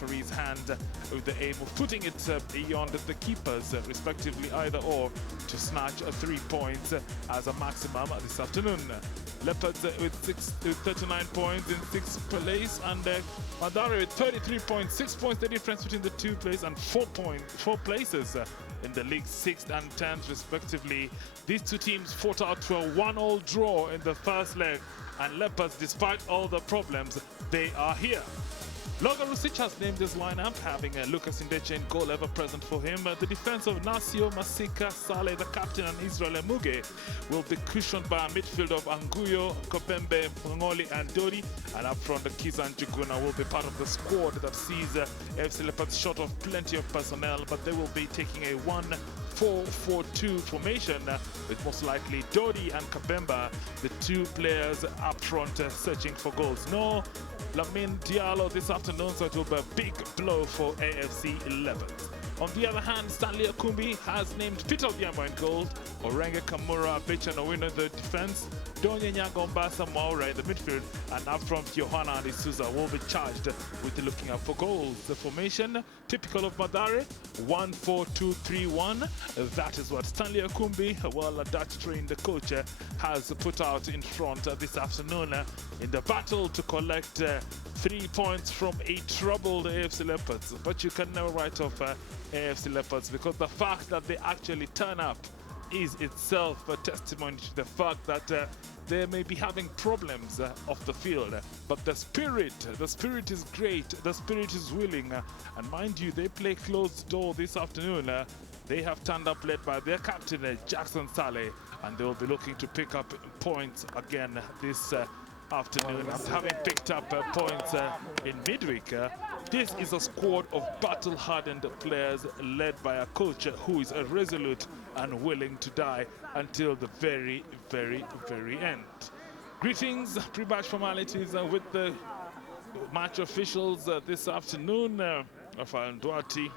referee's hand with the aim of putting it beyond the keepers, respectively, either or, to snatch 3 points as a maximum this afternoon. Leopards with 39 points in 6th place, and mathare with 33 points. 6 points the difference between the two places, and 4 places in the league 6th and 10th respectively. These two teams fought out to a 1-1 draw in the first leg, and Leopards, despite all the problems, they are here. Logarusic has named his lineup, having Lucas Indeche in goal, ever present for him. The defense of Nasio, Masika, Saleh, the captain, and Israel Emuge will be cushioned by a midfield of Anguyo, Kopembe, Ngoli, and Dodi. And up front, the Kizan Juguna will be part of the squad that sees FC Leopards short of plenty of personnel, but they will be taking a 1-4-4-2 formation with most likely Dodi and Kabemba, the two players up front searching for goals. No Lamin Diallo this afternoon, so it will be a big blow for AFC Leopards. On the other hand, Stanley Akumbi has named Peter Biamo in goal, Orenge Kamura, Bicha Nowino the defense, Donye Nyagombasa Maura in the midfield, and up front Johanna and Isuza will be charged with looking out for goals. The formation, typical of mathare, 1-4-2-3-1. That is what Stanley Akumbi, well, a Dutch-trained coach, has put out in front this afternoon in the battle to collect 3 points from a troubled AFC Leopards. But you can never write off AFC Leopards, because the fact that they actually turn up is itself a testimony to the fact that they may be having problems off the field, but the spirit is great, the spirit is willing, and mind you, they play closed door this afternoon. They have turned up, led by their captain Jackson Saleh, and they will be looking to pick up points again this afternoon after having picked up points in midweek. This is a squad of battle-hardened players led by a coach who is resolute and willing to die until the very, very, very end. Greetings, pre-match formalities with the match officials this afternoon. Rafael Duarte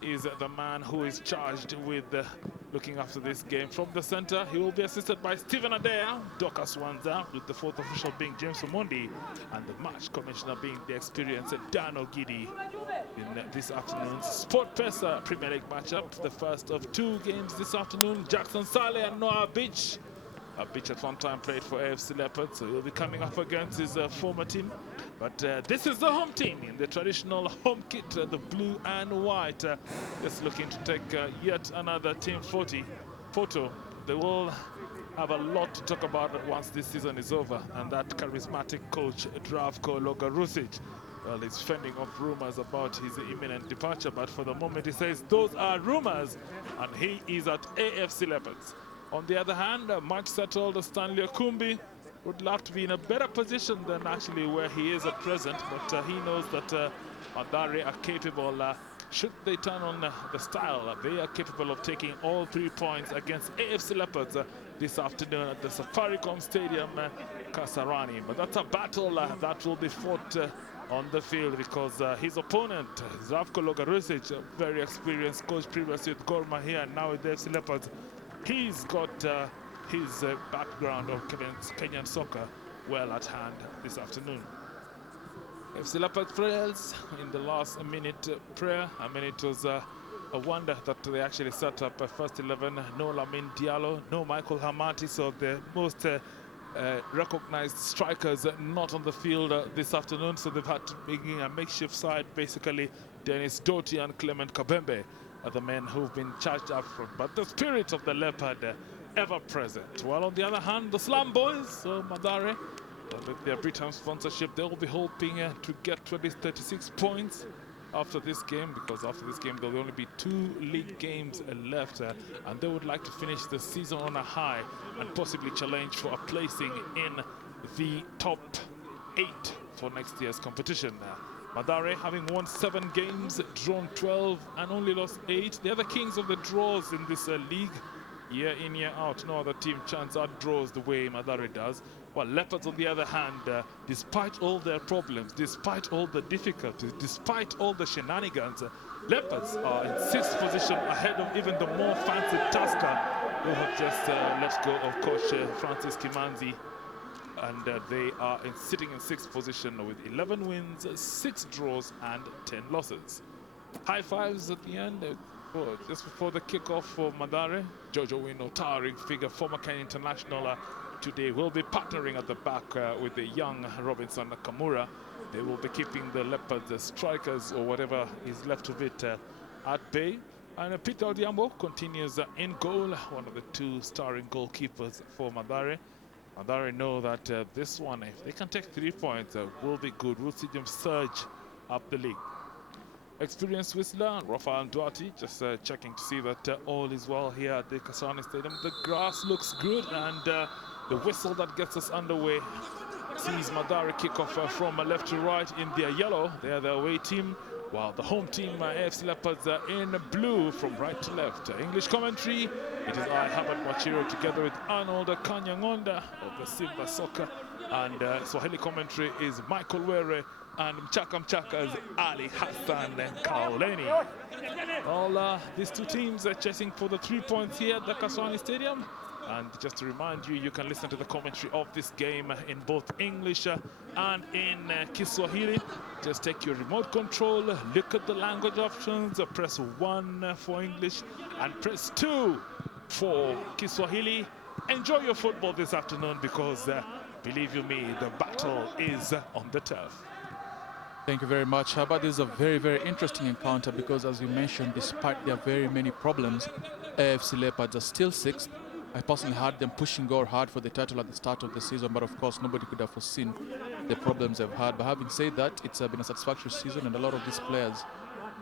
is the man who is charged with looking after this game. From the center, he will be assisted by Stephen Adair, Doka Swanza, with the fourth official being James Omondi, and the match commissioner being the experienced Dan Ogidi in this afternoon's Sport Pesa Premier League matchup. The first of 2 games this afternoon, Jackson Saleh and Noah Beach. Beach at one time played for AFC Leopards, so he'll be coming up against his former team. But this is the home team in the traditional home kit, the blue and white. Just looking to take yet another team photo. They will have a lot to talk about once this season is over. And that charismatic coach, Zdravko Logarusic, well, he's fending off rumors about his imminent departure. But for the moment, he says those are rumors, and he is at AFC Leopards. On the other hand, much settled Stanley Akumbi would love to be in a better position than actually where he is at present, but he knows that mathare are capable, should they turn on the style, they are capable of taking all 3 points against AFC Leopards this afternoon at the Safaricom Stadium, Kasarani. But that's a battle that will be fought on the field, because his opponent, Zdravko Logarusic, a very experienced coach previously with Gor Mahia and now with the AFC Leopards, he's got his background of Kenyan soccer well at hand this afternoon. FC Leopards players in the last minute prayer. I mean, it was a wonder that they actually set up a first 11. No Lamin Diallo, no Michael Hamati, so the most recognized strikers not on the field this afternoon, so they've had to begin a makeshift side. Basically, Dennis Doty and Clement Kabembe are the men who've been charged up front, but the spirit of the Leopard ever present. While on the other hand, the Slum Boys, mathare, with their Britain sponsorship, they will be hoping to get to at least 36 points after this game, because after this game there will only be 2 league games left, and they would like to finish the season on a high and possibly challenge for a placing in the top 8 for next year's competition. Mathare having won 7 games, drawn 12, and only lost 8. They are the kings of the draws in this league. Year in, year out, no other team chants out draws the way Mathare does. While Leopards, on the other hand, despite all their problems, despite all the difficulties, despite all the shenanigans, Leopards are in 6th position ahead of even the more fancy Tusker, who have just let go of coach Francis Kimanzi and they are sitting in 6th position with 11 wins, 6 draws, and 10 losses. High fives at the end, just before the kickoff for Mathare. Jojo Wino, towering figure, former Kenya international, today will be partnering at the back with the young Robinson Nakamura. They will be keeping the Leopards, the strikers, or whatever is left of it, at bay. And Peter Odhiambo continues in goal, one of the 2 starring goalkeepers for Mathare. Mathare know that this one, if they can take 3 points, will be good. We'll see them surge up the league. Experienced whistler, Rafael Duarte, just checking to see that all is well here at the Kasarani Stadium. The grass looks good, and the whistle that gets us underway sees Mathare kick off from left to right in their yellow. They are the away team, while the home team, AFC Leopards, are in blue from right to left. English commentary, it is I, Herbert Machiro, together with Arnold Kanyangonda of the Simba Soccer. And Swahili commentary is Michael Were, and Mchaka's Ali Hassan and Kaoleni. All these 2 teams are chasing for the 3 points here at the Kasarani Stadium. And just to remind you, you can listen to the commentary of this game in both English and in Kiswahili. Just take your remote control, look at the language options, press 1 for English and press 2 for Kiswahili. Enjoy your football this afternoon, because believe you me, the battle is on the turf. Thank you very much, Herbert. This is a very, very interesting encounter, because as you mentioned, despite their very many problems, AFC Leopards are still 6th. I personally had them pushing Gore hard for the title at the start of the season, but of course nobody could have foreseen the problems they've had. But having said that, it's been a satisfactory season, and a lot of these players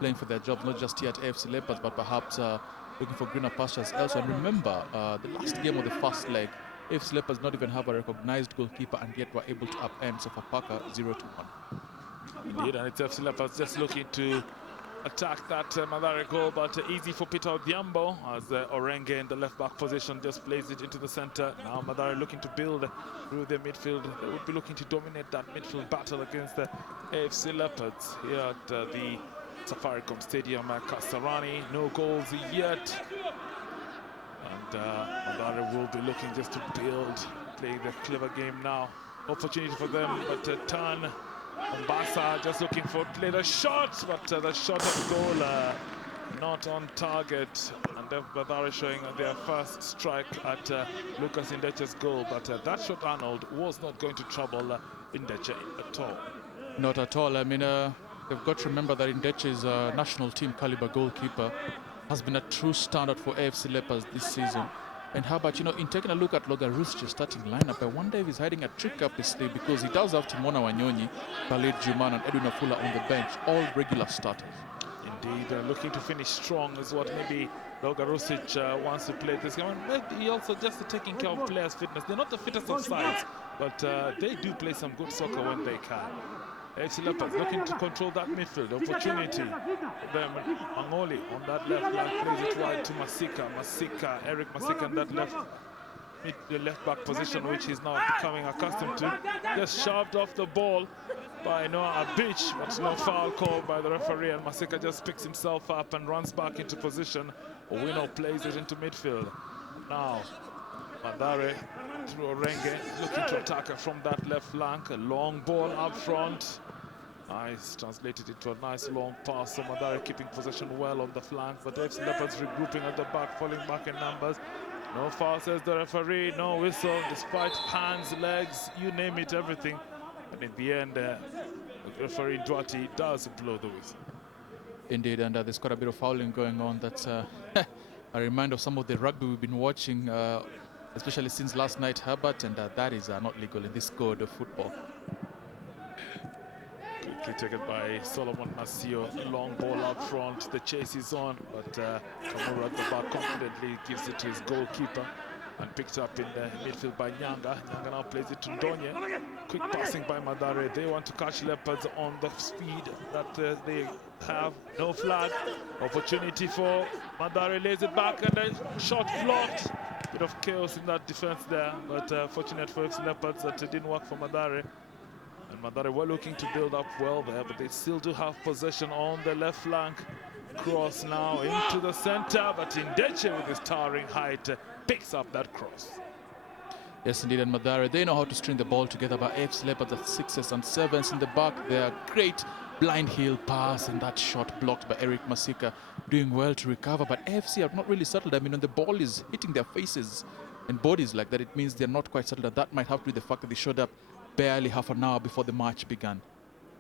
playing for their jobs, not just here at AFC Leopards, but perhaps looking for greener pastures elsewhere. And remember, the last game of the first leg, AFC Leopards not even have a recognized goalkeeper, and yet were able to upend Sofapaka 0-1. Indeed, and it's AFC Leopards just looking to attack that Mathare goal, but easy for Peter Odhiambo, as Orenge in the left-back position just plays it into the center. Now Mathare looking to build through their midfield. They would be looking to dominate that midfield battle against the AFC Leopards here at the Safaricom Stadium, Kasarani. No goals yet. And Mathare will be looking just to build, playing the clever game now. Opportunity for them, but turn. Mombasa just looking for the shot, but the shot at goal not on target. And Mathare showing their first strike at Lucas Indeche's goal, but that shot, Arnold, was not going to trouble Indeche at all. Not at all. I mean, they've got to remember that Indeche is a national team caliber goalkeeper, has been a true standout for AFC Leopards this season. And how about, in taking a look at Logarus's starting lineup, I wonder if he's hiding a trick up his sleeve, because he does have Timona Wanyonyi, Khalid Juman, and Edwin Afula on the bench, all regular starters. Indeed, looking to finish strong is what maybe Logarusic wants to play this game. And maybe he also just taking care of players' fitness. They're not the fittest of sides, but they do play some good soccer when they can. AFC Leopards looking to control that midfield. Opportunity. Them Angoli on that left flank plays it wide to Masika. Eric Masika in that left back position, which he's now becoming accustomed to. Just shoved off the ball by Noah Abich, but no foul called by the referee, and Masika just picks himself up and runs back into position. Owino plays it into midfield. Now Mathare through Orenge, looking to attack from that left flank. A long ball up front. Nice, translated into a nice long pass. So Mathare keeping possession well on the flank, but AFC Leopards regrouping at the back, falling back in numbers. No foul, says the referee. No whistle, despite hands, legs, you name it, everything. And in the end, the referee Duarte does blow the whistle. Indeed, and there's quite a bit of fouling going on. That's a reminder of some of the rugby we've been watching, especially since last night, Herbert, and that is not legal in this code of football. Quickly taken by Solomon Masio. Long ball up front. The chase is on, but Kamura at the back confidently gives it to his goalkeeper and picked up in the midfield by Nyanga. Nyanga now plays it to Donye. Quick passing by Mathare. They want to catch Leopards on the speed that they have. No flag. Opportunity for Mathare, lays it back, and a shot blocked. Bit of chaos in that defense there, but fortunate for FC Leopards that it didn't work for Mathare. And Mathare were looking to build up well there, but they still do have possession on the left flank. Cross now into the center, but Indeche with his towering height picks up that cross. Yes, indeed, and Mathare, they know how to string the ball together, but AFC Leopards at 6s and 7s in the back. They are great blind heel pass, and that shot blocked by Eric Masika, doing well to recover. But AFC are not really settled. I mean, when the ball is hitting their faces and bodies like that, it means they're not quite settled, and that might have to do with the fact that they showed up barely half an hour before the match began.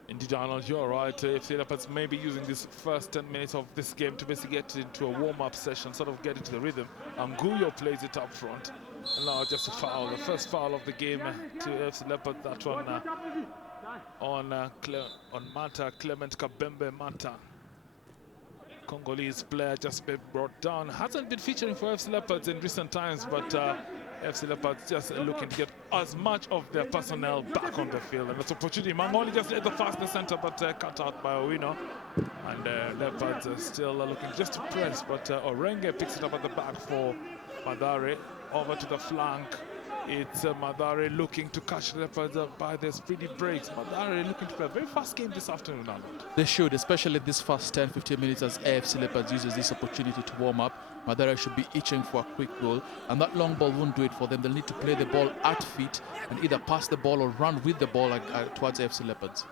Indeed, Arnold, you're right. AFC Leopards may be using this first 10 minutes of this game to basically get into a warm-up session, sort of get into the rhythm. Anguyo plays it up front. And now just a foul, the first foul of the game to AFC Leopards. That one on Mata, Clement Kabembe Mata. Congolese player just been brought down. Hasn't been featuring for AFC Leopards in recent times, but AFC Leopards just looking to get as much of their personnel back on the field. And that's opportunity. Mangoli just laid the pass in the center, but cut out by Owino. And Leopards are still looking just to press, but Orenge picks it up at the back for Mathare. Over to the flank. It's Mathare looking to catch Leopards by their speedy breaks. Mathare looking to play a very fast game this afternoon, Arnold. They should, especially this first 10-15 minutes as AFC Leopards uses this opportunity to warm up. Mathare should be itching for a quick goal, and that long ball won't do it for them. They'll need to play the ball at feet and either pass the ball or run with the ball towards AFC Leopards.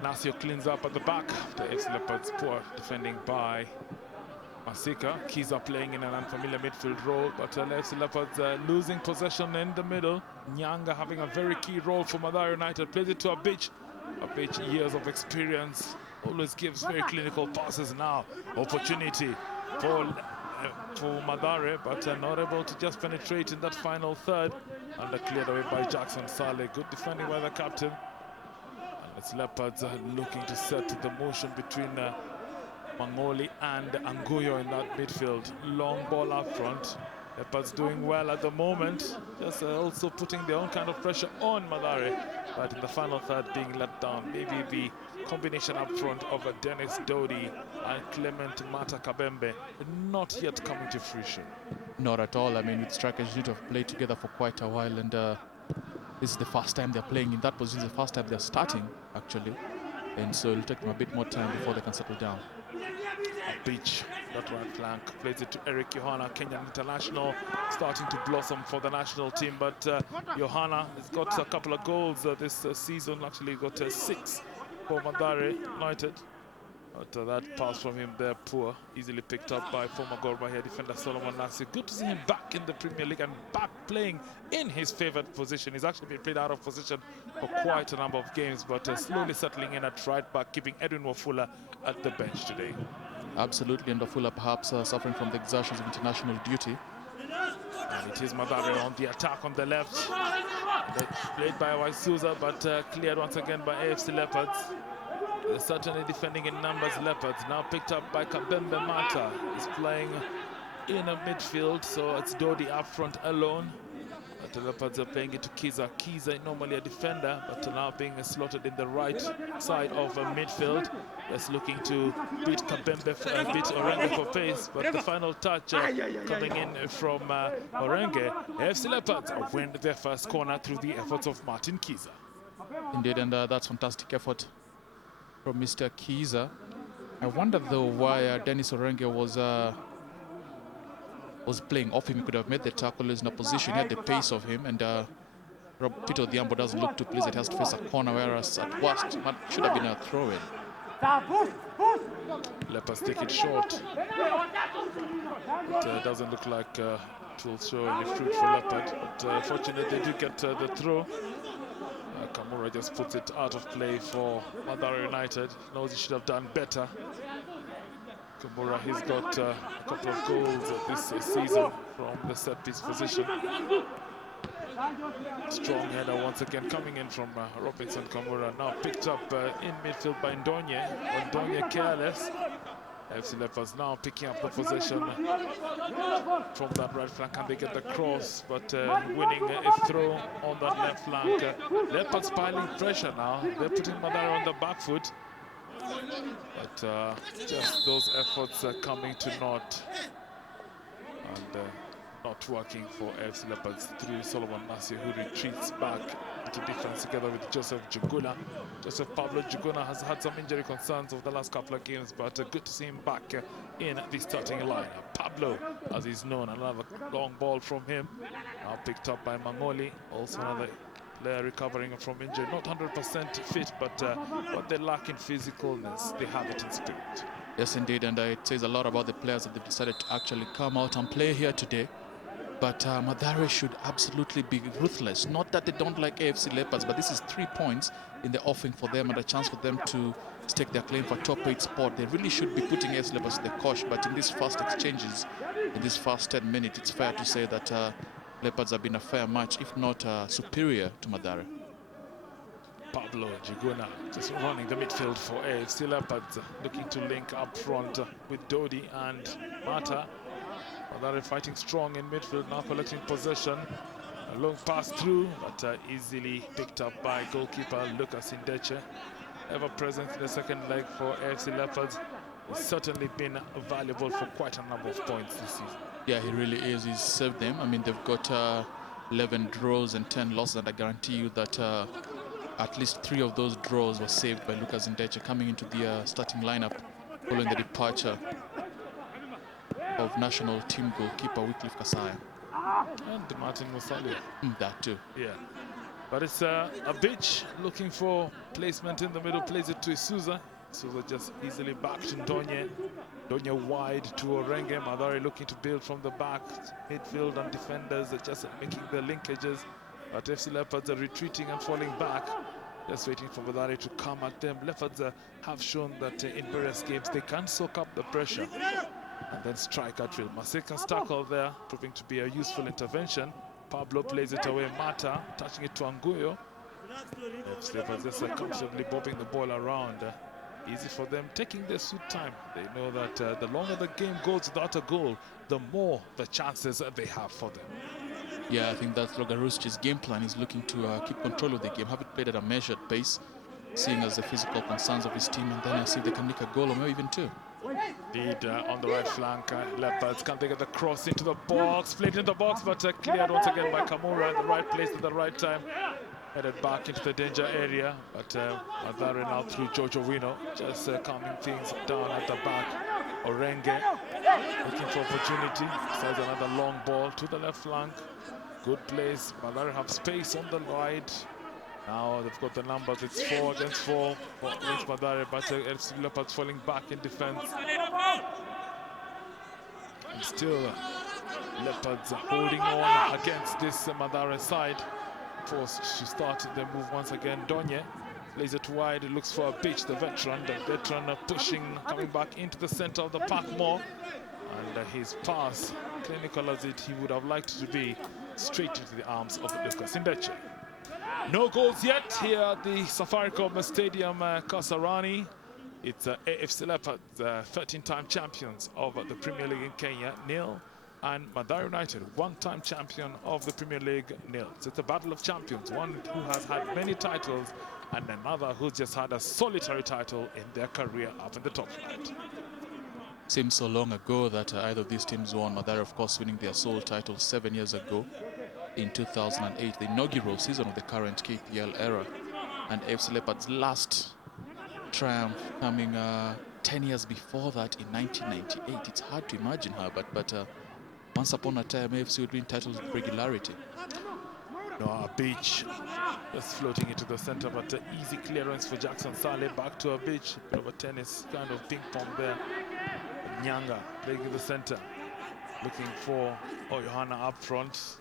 Nasio cleans up at the back after AFC Leopards poor defending by Masika. Kiza playing in an unfamiliar midfield role, but AFC Leopards losing possession in the middle. Nyanga having a very key role for Mathare United. Plays it to a bitch, years of experience. Always gives very clinical passes now. Opportunity for Mathare, but not able to just penetrate in that final third. And cleared away by Jackson Saleh. Good defending by the captain. And it's Leopards looking to set the motion between Mangoli and Anguyo in that midfield. Long ball up front. Leopards doing well at the moment. Just also putting their own kind of pressure on Mathare. But in the final third being let down. Maybe the combination up front of Dennis Dodi and Clement Mata Kabembe not yet coming to fruition. Not at all. I mean, with strikers, you need to have played together for quite a while, and this is the first time they're playing in that position. The first time they're starting, actually. And so it'll take them a bit more time before they can settle down. Beach, that right flank, plays it to Eric Yohana, Kenyan international, starting to blossom for the national team. But Yohana has got a couple of goals this season, actually got 6 for Mathare United. But that pass from him there, poor, easily picked up by former Gor Mahia defender Solomon Nasi. Good to see him back in the Premier League and back playing in his favoured position. He's actually been played out of position for quite a number of games, but slowly settling in at right back, keeping Edwin Wafula at the bench today. Absolutely, and Wafula perhaps suffering from the exertions of international duty. And it is Mathare on the attack on the left. Played by Waisuza, but cleared once again by AFC Leopards. Certainly defending in numbers, Leopards. Now picked up by Kabembe Mata. He's playing in a midfield, so it's Dodi up front alone. But the Leopards are playing it to Kiza. Kiza normally a defender, but now being slotted in the right side of a midfield. Just looking to beat Kabembe, beat Orenge for pace, but the final touch coming in from Orenge. AFC Leopards win their first corner through the efforts of Martin Kiza. Indeed, and that's fantastic effort from Mr. Kiza. I wonder though why Dennis Orenge was playing off him. He could have made the tackle. He's in a position, he had the pace of him, and Peter Odhiambo doesn't look too pleased. It has to face a corner, whereas at worst it should have been a throw-in. Leopards take it short. It doesn't look like it will show any fruit for Leopard, but fortunately they do get the throw. Kamura just puts it out of play for Mathare United. Knows he should have done better. Kamura, he's got a couple of goals this season from the set-piece position. Strong header once again coming in from Robinson Kamura. Now picked up in midfield by Ndonye. Ndonye careless. AFC Leopards now picking up the possession from that right flank, and they get the cross, but winning a throw on that left flank. Leopards piling pressure now. They're putting Mathare on the back foot, but just those efforts coming to naught. And not working for AFC Leopards through Solomon Nasi, who retreats back into defense together with Joseph Juguna. Joseph Pablo Juguna has had some injury concerns over the last couple of games, but good to see him back in the starting lineup. Pablo, as he's known, another long ball from him, now picked up by Mangoli, also another player recovering from injury, not 100% fit, but what they lack in physicalness, they have it in spirit. Yes, indeed, and it says a lot about the players that they've decided to actually come out and play here today. But Mathare should absolutely be ruthless. Not that they don't like AFC Leopards, but this is 3 points in the offing for them and a chance for them to stake their claim for top 8 spot. They really should be putting AFC Leopards to the cosh, but in these first exchanges, in these first 10 minutes, it's fair to say that Leopards have been a fair match, if not superior to Mathare. Pablo Juguna just running the midfield for AFC Leopards, looking to link up front with Dodi and Mata. Mathare fighting strong in midfield, now collecting possession. A long pass through, but easily picked up by goalkeeper Lucas Indeche. Ever present in the second leg for AFC Leopards. He's certainly been valuable for quite a number of points this season. Yeah, he really is. He's saved them. I mean, they've got 11 draws and 10 losses, and I guarantee you that at least 3 of those draws were saved by Lucas Indeche coming into the starting lineup following the departure of national team goalkeeper Wycliffe Kasaya. And Martin Musalia. That too. Yeah. But it's a beach looking for placement in the middle, plays it to Isuza. Isuza just easily back to Donye. Donye wide to Orenge. Mathare looking to build from the back. Midfield and defenders are just making the linkages. But FC Leopards are retreating and falling back. Just waiting for Mathare to come at them. Leopards have shown that in various games they can soak up the pressure and then strike at will. Maseka's tackle there, proving to be a useful intervention. Pablo plays it away. Mata touching it to Anguyo. FC Leopards just comfortably bobbing the ball around. Easy for them, taking their sweet time. They know that the longer the game goes without a goal, the more the chances they have for them. Yeah, I think that's Logaruschi's game plan. Is looking to keep control of the game, have it played at a measured pace, seeing as the physical concerns of his team, and then see if they can nick a goal or maybe even 2. Lead on the right flank. Leopards can't get the cross into the box, played in the box, but cleared once again by Kamura in the right place at the right time. Headed back into the danger area, but Mathare now through Jojo Wino, just calming things down at the back. Orenge looking for opportunity, sends another long ball to the left flank. Good place. Mathare have space on the right. Now they've got the numbers. It's 4 against 4 against Mathare, but FC Leopards falling back in defense. And still, Leopards holding on against this Mathare side. Forced to start the move once again. Donye plays it wide, looks for a bitch, the veteran. The veteran pushing, coming back into the center of the park more. And his pass, clinical as he would have liked to be, straight into the arms of Lucas Indeche. No goals yet here at the Safaricom Stadium, Kasarani. It's AFC Leopards, 13-time champions of the Premier League in Kenya, 0. And Mathare United, 1-time champion of the Premier League, 0. So it's a battle of champions, one who has had many titles and another who's just had a solitary title in their career up in the top flight. Seems so long ago that either of these teams won. Mathare, of course, winning their sole title 7 years ago in 2008, the inaugural season of the current KPL era. And AFC Leopards' last triumph coming 10 years before that in 1998. It's hard to imagine her, but once upon a time, AFC would win titles with regularity. No, a beach just floating into the center, but easy clearance for Jackson Saleh. Back to a beach, bit of a tennis kind of ping pong there. Nyanga playing in the center, looking for Johanna up front.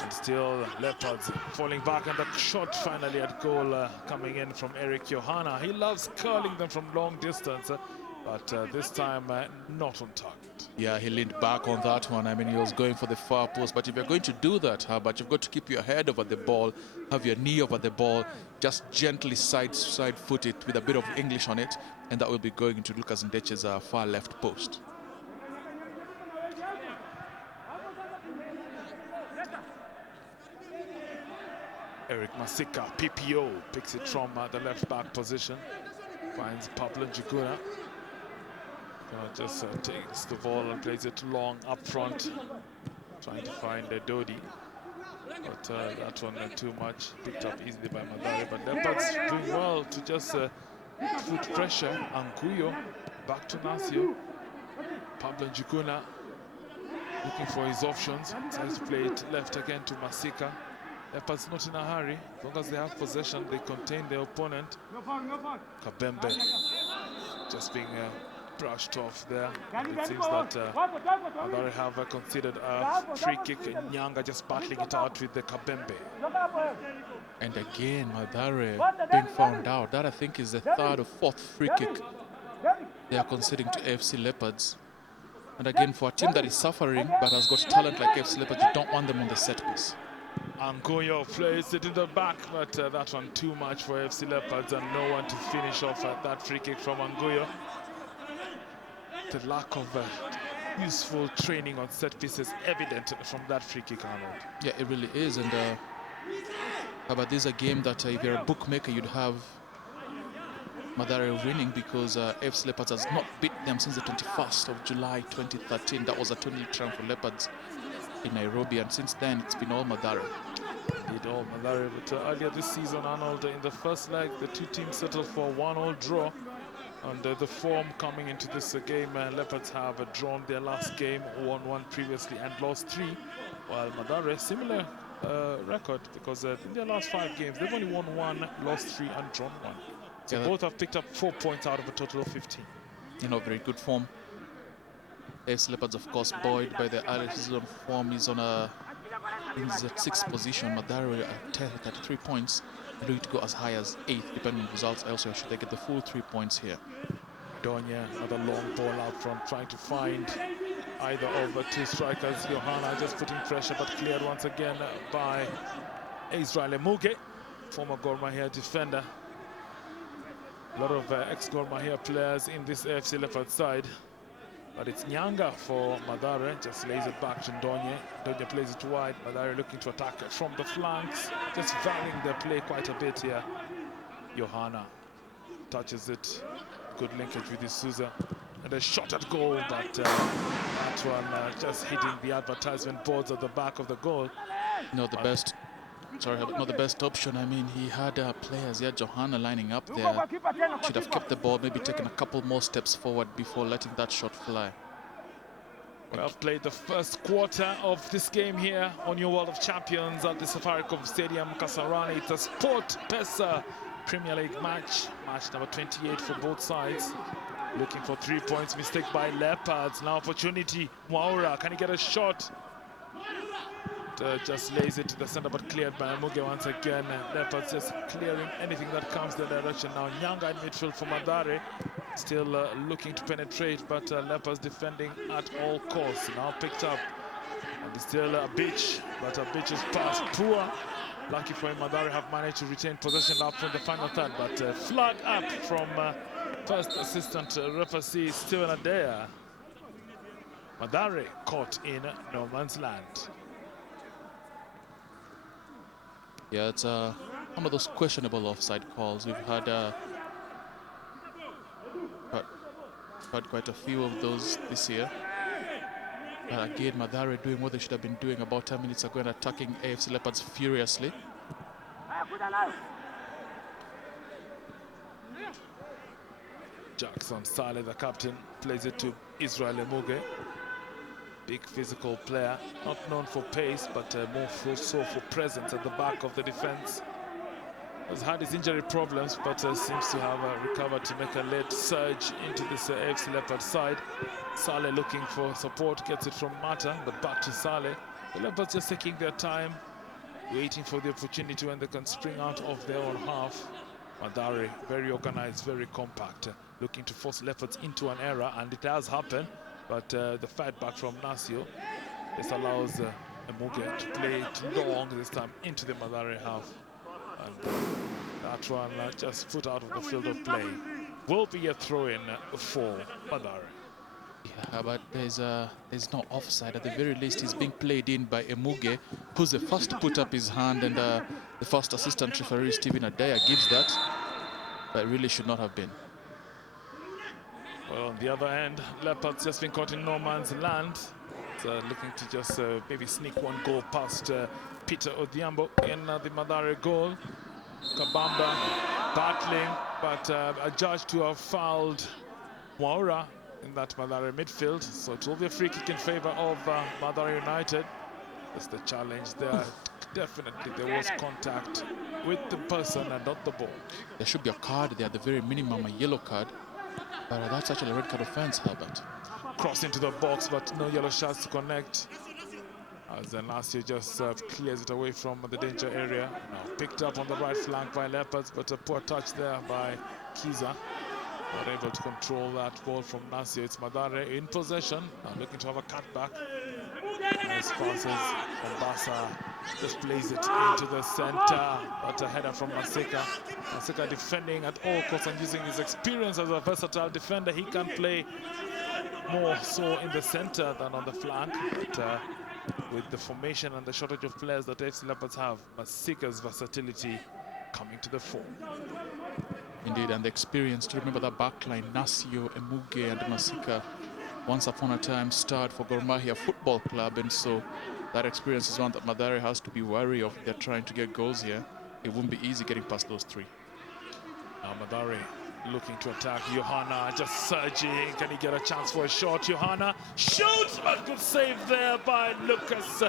And still Leopards falling back, and the shot finally at goal coming in from Eric Johanna. He loves curling them from long distance, but this time not on target. Yeah, he leaned back on that one. I mean, he was going for the far post, but if you're going to do that, but you've got to keep your head over the ball, have your knee over the ball, just gently side foot it with a bit of English on it, and that will be going into Lucas Ndeche's far left post. Eric Masika, PPO, picks it from the left back position. Finds Pablo Juguna. Just takes the ball and plays it long up front, trying to find Dodi. But that one too much, picked up easily by Mathare. But Leopards doing well to just put pressure. Anguyo back to Nasio. Pablo Njuguna looking for his options. Tries to play it left again to Masika. Leopards not in a hurry. As long as they have possession, they contain their opponent. Kabembe just being brushed off there. It seems that Mathare have considered a free kick. Nyanga just battling it out with the Kabembe. And again, Mathare being found out. That I think is the third or fourth free kick they are conceding to AFC Leopards. And again, for a team that is suffering but has got talent like AFC Leopards, you don't want them on the set piece. Anguyo plays it in the back, but that one too much for AFC Leopards and no one to finish off at that free kick from Anguyo. The lack of useful training on set pieces evident from that free kick, Arnold. Yeah, it really is. And but this is a game that if you're a bookmaker, you'd have Mathare winning, because AFC Leopards has not beat them since the 21st of July 2013. That was a 20 triumph for Leopards in Nairobi, and since then it's been all Mathare. Indeed, all Mathare. But earlier this season, Arnold, in the first leg, the two teams settled for a 1-1 draw. And the form coming into this game, Leopards have drawn their last game, 1-1 previously, and lost 3, while Mathare, similar record, because in their last 5 games, they've only won 1, lost 3, and drawn 1. So yeah, both have picked up 4 points out of a total of 15. Very good form. AFC Leopards, of course, buoyed by the early season form, is at 6th position. Mathare at 10th, 33 points. Looking to go as high as 8th, depending on results elsewhere, should they get the full 3 points here. Donya, another long ball out front, trying to find either of the two strikers. Johanna just putting pressure, but cleared once again by Israel Muge, former Gor Mahia defender. A lot of ex-Gor Mahia players in this AFC Leopard side. But it's Nyanga for Mathare, just lays it back to Ndonye. Ndonye plays it wide. Mathare looking to attack from the flanks, just varying their play quite a bit here. Johanna touches it. Good linkage with Isuza. And a shot at goal, but that one just hitting the advertisement boards at the back of the goal. Not the best option. I mean, he had players. He had Johanna lining up there. Should have kept the ball, maybe taken a couple more steps forward before letting that shot fly. We have played the first quarter of this game here on your World of Champions at the Safaricom Stadium, Kasarani. It's a Sport Pesa Premier League match number 28 for both sides. Looking for 3 points, mistake by Leopards. Now opportunity, Mwaura, can he get a shot? Just lays it to the center, but cleared by Muge once again. Leopards just clearing anything that comes their direction. Now Nyanga in midfield for Mathare, still looking to penetrate, but Leopards defending at all costs. Now picked up, and it's still a Beach, but a Beach's pass poor. Lucky for him, Mathare have managed to retain possession up from the final third, but flag up from first assistant referee Steven Adea. Mathare caught in no man's land. Yeah, it's one of those questionable offside calls. We've had quite a few of those this year. But again, Mathare doing what they should have been doing about 10 minutes ago and attacking AFC Leopards furiously. Jackson Saleh, the captain, plays it to Israel Muge. Big physical player, not known for pace, but more so for presence at the back of the defense. Has had his injury problems, but seems to have recovered to make a late surge into this AFC Leopard side. Saleh looking for support, gets it from Mata, but back to Saleh. The Leopards just taking their time, waiting for the opportunity when they can spring out of their own half. Mathare, very organized, very compact, looking to force Leopards into an error, and it has happened. But the fight back from Nasio, this allows Muge to play it long this time into the Mathare half. And that one just put out of the field of play. Will be a throw-in for Mathare. Yeah, but there's no offside. At the very least, he's being played in by Emuge, who's the first to put up his hand, and the first assistant referee, Steven Adea, gives that. But it really should not have been. Well, on the other end, Leopards just been caught in no man's land. Looking to just maybe sneak one goal past Peter Odhiambo in the Mathare goal. Kabamba battling, but a judge to have fouled Mwaura in that Mathare midfield. So it will be a free kick in favor of Mathare United. That's the challenge there. Definitely there was contact with the person and not the ball. There should be a card there, at the very minimum, a yellow card. But that's actually a red card offense, Herbert. Cross into the box, but no yellow shots to connect. As Nasio just clears it away from the danger area. Now picked up on the right flank by Leopards, but a poor touch there by Kiza. Not able to control that ball from Nasio. It's Mathare in possession. Now looking to have a cutback. Nice passes from Basa. Just plays it into the center. But a header from Masika. Masika defending at all costs and using his experience as a versatile defender. He can play more so in the center than on the flank. But with the formation and the shortage of players that FC Leopards have, Masika's versatility coming to the fore. Indeed, and the experience to remember that backline, Nasio, Emuge, and Masika, once upon a time starred for Gor Mahia Football Club, and so that experience is one that Mathare has to be wary of. They're trying to get goals here. It won't be easy getting past those three. Now Mathare looking to attack. Johanna just surging. Can he get a chance for a shot? Johanna shoots, but good save there by Lucas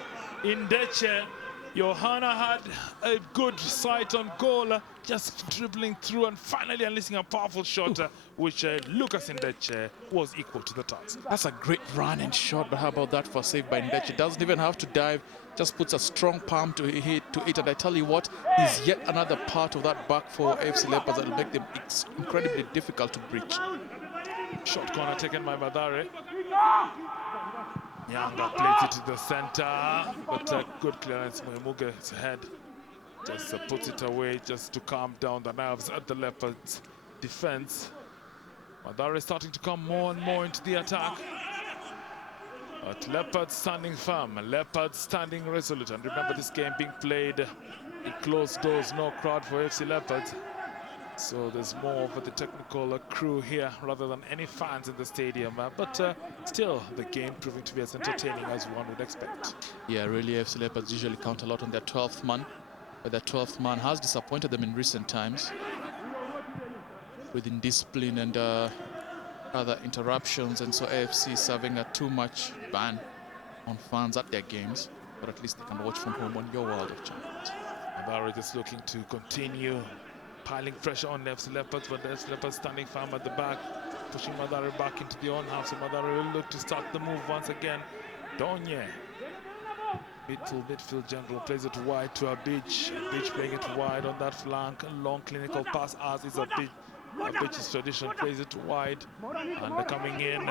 Indeche. Johanna had a good sight on goal, just dribbling through and finally unleashing a powerful shot, which Lucas Indeche was equal to the task. That's a great running shot, but how about that for a save by Indeche? Doesn't even have to dive, just puts a strong palm to it, and I tell you what, is yet another part of that back for AFC Leopards that will make them incredibly difficult to breach. Short corner taken by Mathare. Nyanga plays it to the center, but good clearance. Muemuge's head just puts it away just to calm down the nerves at the Leopards' defense. Mathare starting to come more and more into the attack. But Leopards standing firm, Leopards standing resolute. And remember, this game being played in closed doors, no crowd for FC Leopards. So there's more of the technical crew here rather than any fans in the stadium. But still, the game proving to be as entertaining as one would expect. Yeah, really, FC Leopards usually count a lot on their 12th man. But their 12th man has disappointed them in recent times with indiscipline and other interruptions. And so AFC is having a too much ban on fans at their games. But at least they can watch from home on your world of champions. Mathare just looking to continue piling pressure on FC Leopards, but FC Leopards standing firm at the back, pushing Mathare back into the own half. So Mathare will look to start the move once again. Donye, midfield general, plays it wide to a Beach playing it wide on that flank. Long clinical pass, as is a Beach's tradition, plays it wide, and coming in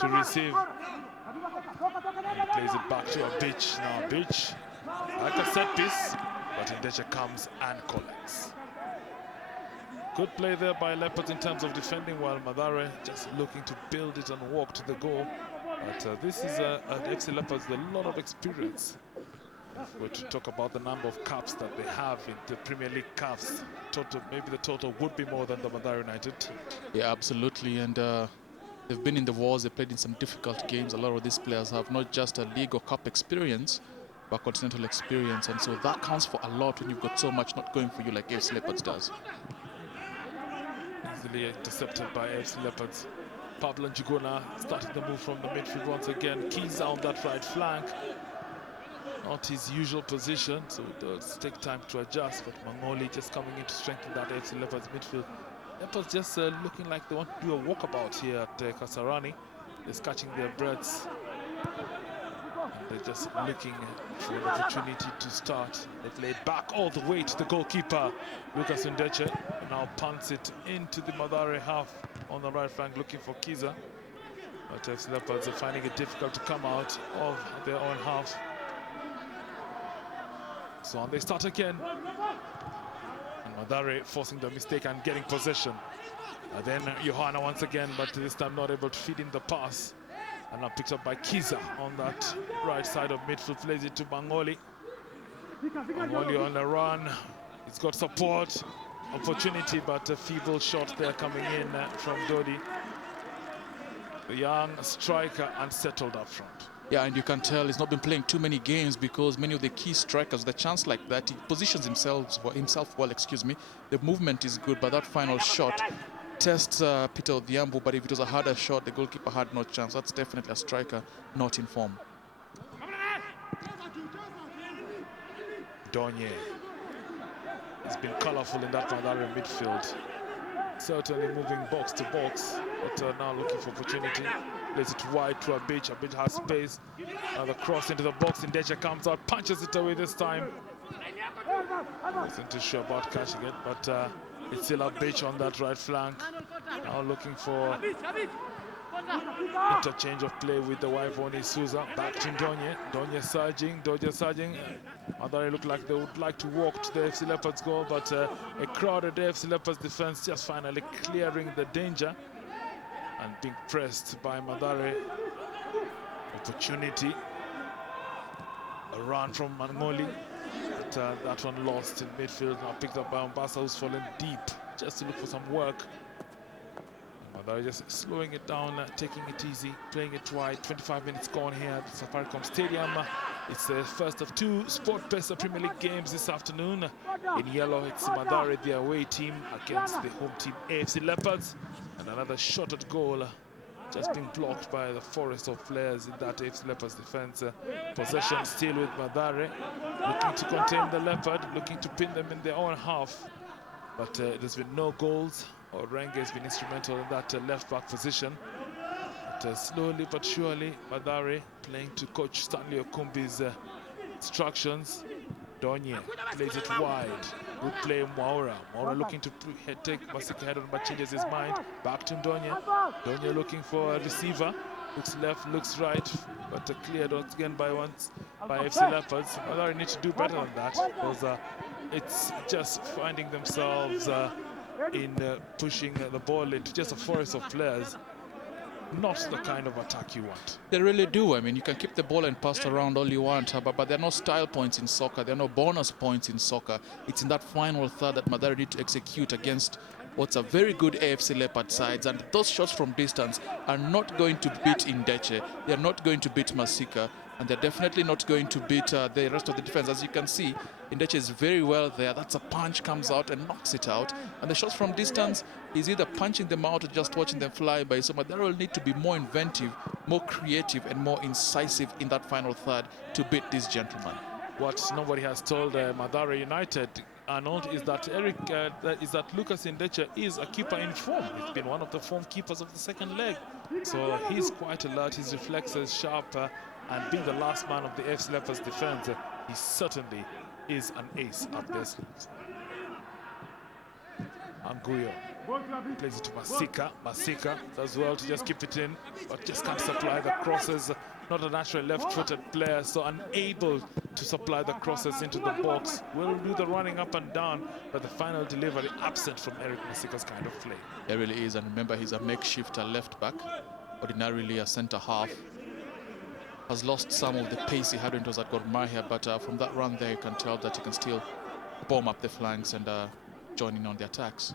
to receive. And plays it back to a Beach. Now Beach, like a set piece, but Indeche comes and collects. Good play there by Leopards in terms of defending, while Mathare just looking to build it and walk to the goal. But this is an FC Leopards with a lot of experience. If we're to talk about the number of caps that they have in the Premier League caps, maybe the total would be more than the Mathare United team. Yeah, absolutely. And they've been in the wars, they've played in some difficult games. A lot of these players have not just a league or cup experience, but continental experience. And so that counts for a lot when you've got so much not going for you like AFC Leopards does. Easily intercepted by AFC Leopards. Pablo Njuguna starting the move from the midfield once again. Kiza on that right flank. Not his usual position, so it does take time to adjust. But Mangoli just coming in to strengthen that AFC Leopards midfield. Leopards just looking like they want to do a walkabout here at Kasarani. They're catching their breaths. And they're just looking for an opportunity to start. They play it back all the way to the goalkeeper, Lucas Indeche. Now punts it into the Mathare half on the right flank, looking for Kiza. But FC Leopards are finding it difficult to come out of their own half. So on they start again. And Mathare forcing the mistake and getting possession. And then Johanna once again, but this time not able to feed in the pass. And now picked up by Kiza on that right side of midfield, plays it to Mangoli. Mangoli on the run. He's got support, opportunity, but a feeble shot there coming in from Dodi. the young striker, unsettled up front. Yeah, and you can tell he's not been playing too many games because many of the key strikers, the chance like that, he positions himself well, excuse me. The movement is good, but that final shot tests Peter Odhiambo, but if it was a harder shot, the goalkeeper had no chance. That's definitely a striker not in form. Donye. It's been colourful in that Mathare midfield. Certainly moving box to box, but now looking for opportunity. Plays it wide to Abich. Abich has space. The cross into the box. Indecha comes out, punches it away this time. Wasn't too sure about catching it, but it's still Abich on that right flank. Now looking for interchange of play with the wife on Souza. Back to Donye. Donye surging. Mathare look like they would like to walk to the FC Leopards goal, but a crowded FC Leopards defense just finally clearing the danger and being pressed by Mathare. Opportunity. A run from Mangoli, but that one lost in midfield. Now picked up by Umbasa, who's fallen deep just to look for some work. Mathare just slowing it down, taking it easy, playing it wide. 25 minutes gone here at the Safaricom Stadium. It's the first of two Sport Pesa Premier League games this afternoon. In yellow, it's Mathare, the away team, against the home team AFC Leopards. And another shot at goal just being blocked by the forest of players in that AFC Leopards defense. Possession still with Mathare, looking to contain the Leopard, looking to pin them in their own half. But there's been no goals. Orenge has been instrumental in that left-back position. But slowly but surely, Mathare playing to coach Stanley Okumbi's instructions. Donye plays it wide. Good play, Mwaura. Mwaura looking to take Masika head on, but changes his mind. Back to Donye. Donye looking for a receiver. Looks left, looks right, but cleared once again by FC Leopards. Mathare need to do better than that, because it's just finding themselves in pushing the ball into just a forest of players. Not the kind of attack you want. They really do. I mean, you can keep the ball and pass around all you want, but there are no style points in soccer. There are no bonus points in soccer. It's in that final third that Mathare need to execute against what's a very good AFC Leopard sides. And those shots from distance are not going to beat Indeche. They're not going to beat Masika. And they're definitely not going to beat the rest of the defense. As you can see, Indeche is very well there. That's a punch, comes out and knocks it out. And the shots from distance is either punching them out or just watching them fly by. So Mathare will need to be more inventive, more creative, and more incisive in that final third to beat these gentlemen. What nobody has told Mathare United, Arnold, is that Lucas Indeche is a keeper in form. He's been one of the form keepers of the second leg. So he's quite alert, his reflexes sharp. And being the last man of the FC Leopards defense, he certainly is an ace up their sleeves. Anguyo plays it to Masika. Masika does well to just keep it in, but just can't supply the crosses. Not a natural left-footed player, so unable to supply the crosses into the box. Will do the running up and down, but the final delivery absent from Eric Masika's kind of play. It really is, and remember, he's a makeshift left back, ordinarily a centre half. Has lost some of the pace he had when it was at Gor Mahia, but from that run there, you can tell that he can still bomb up the flanks and join in on the attacks.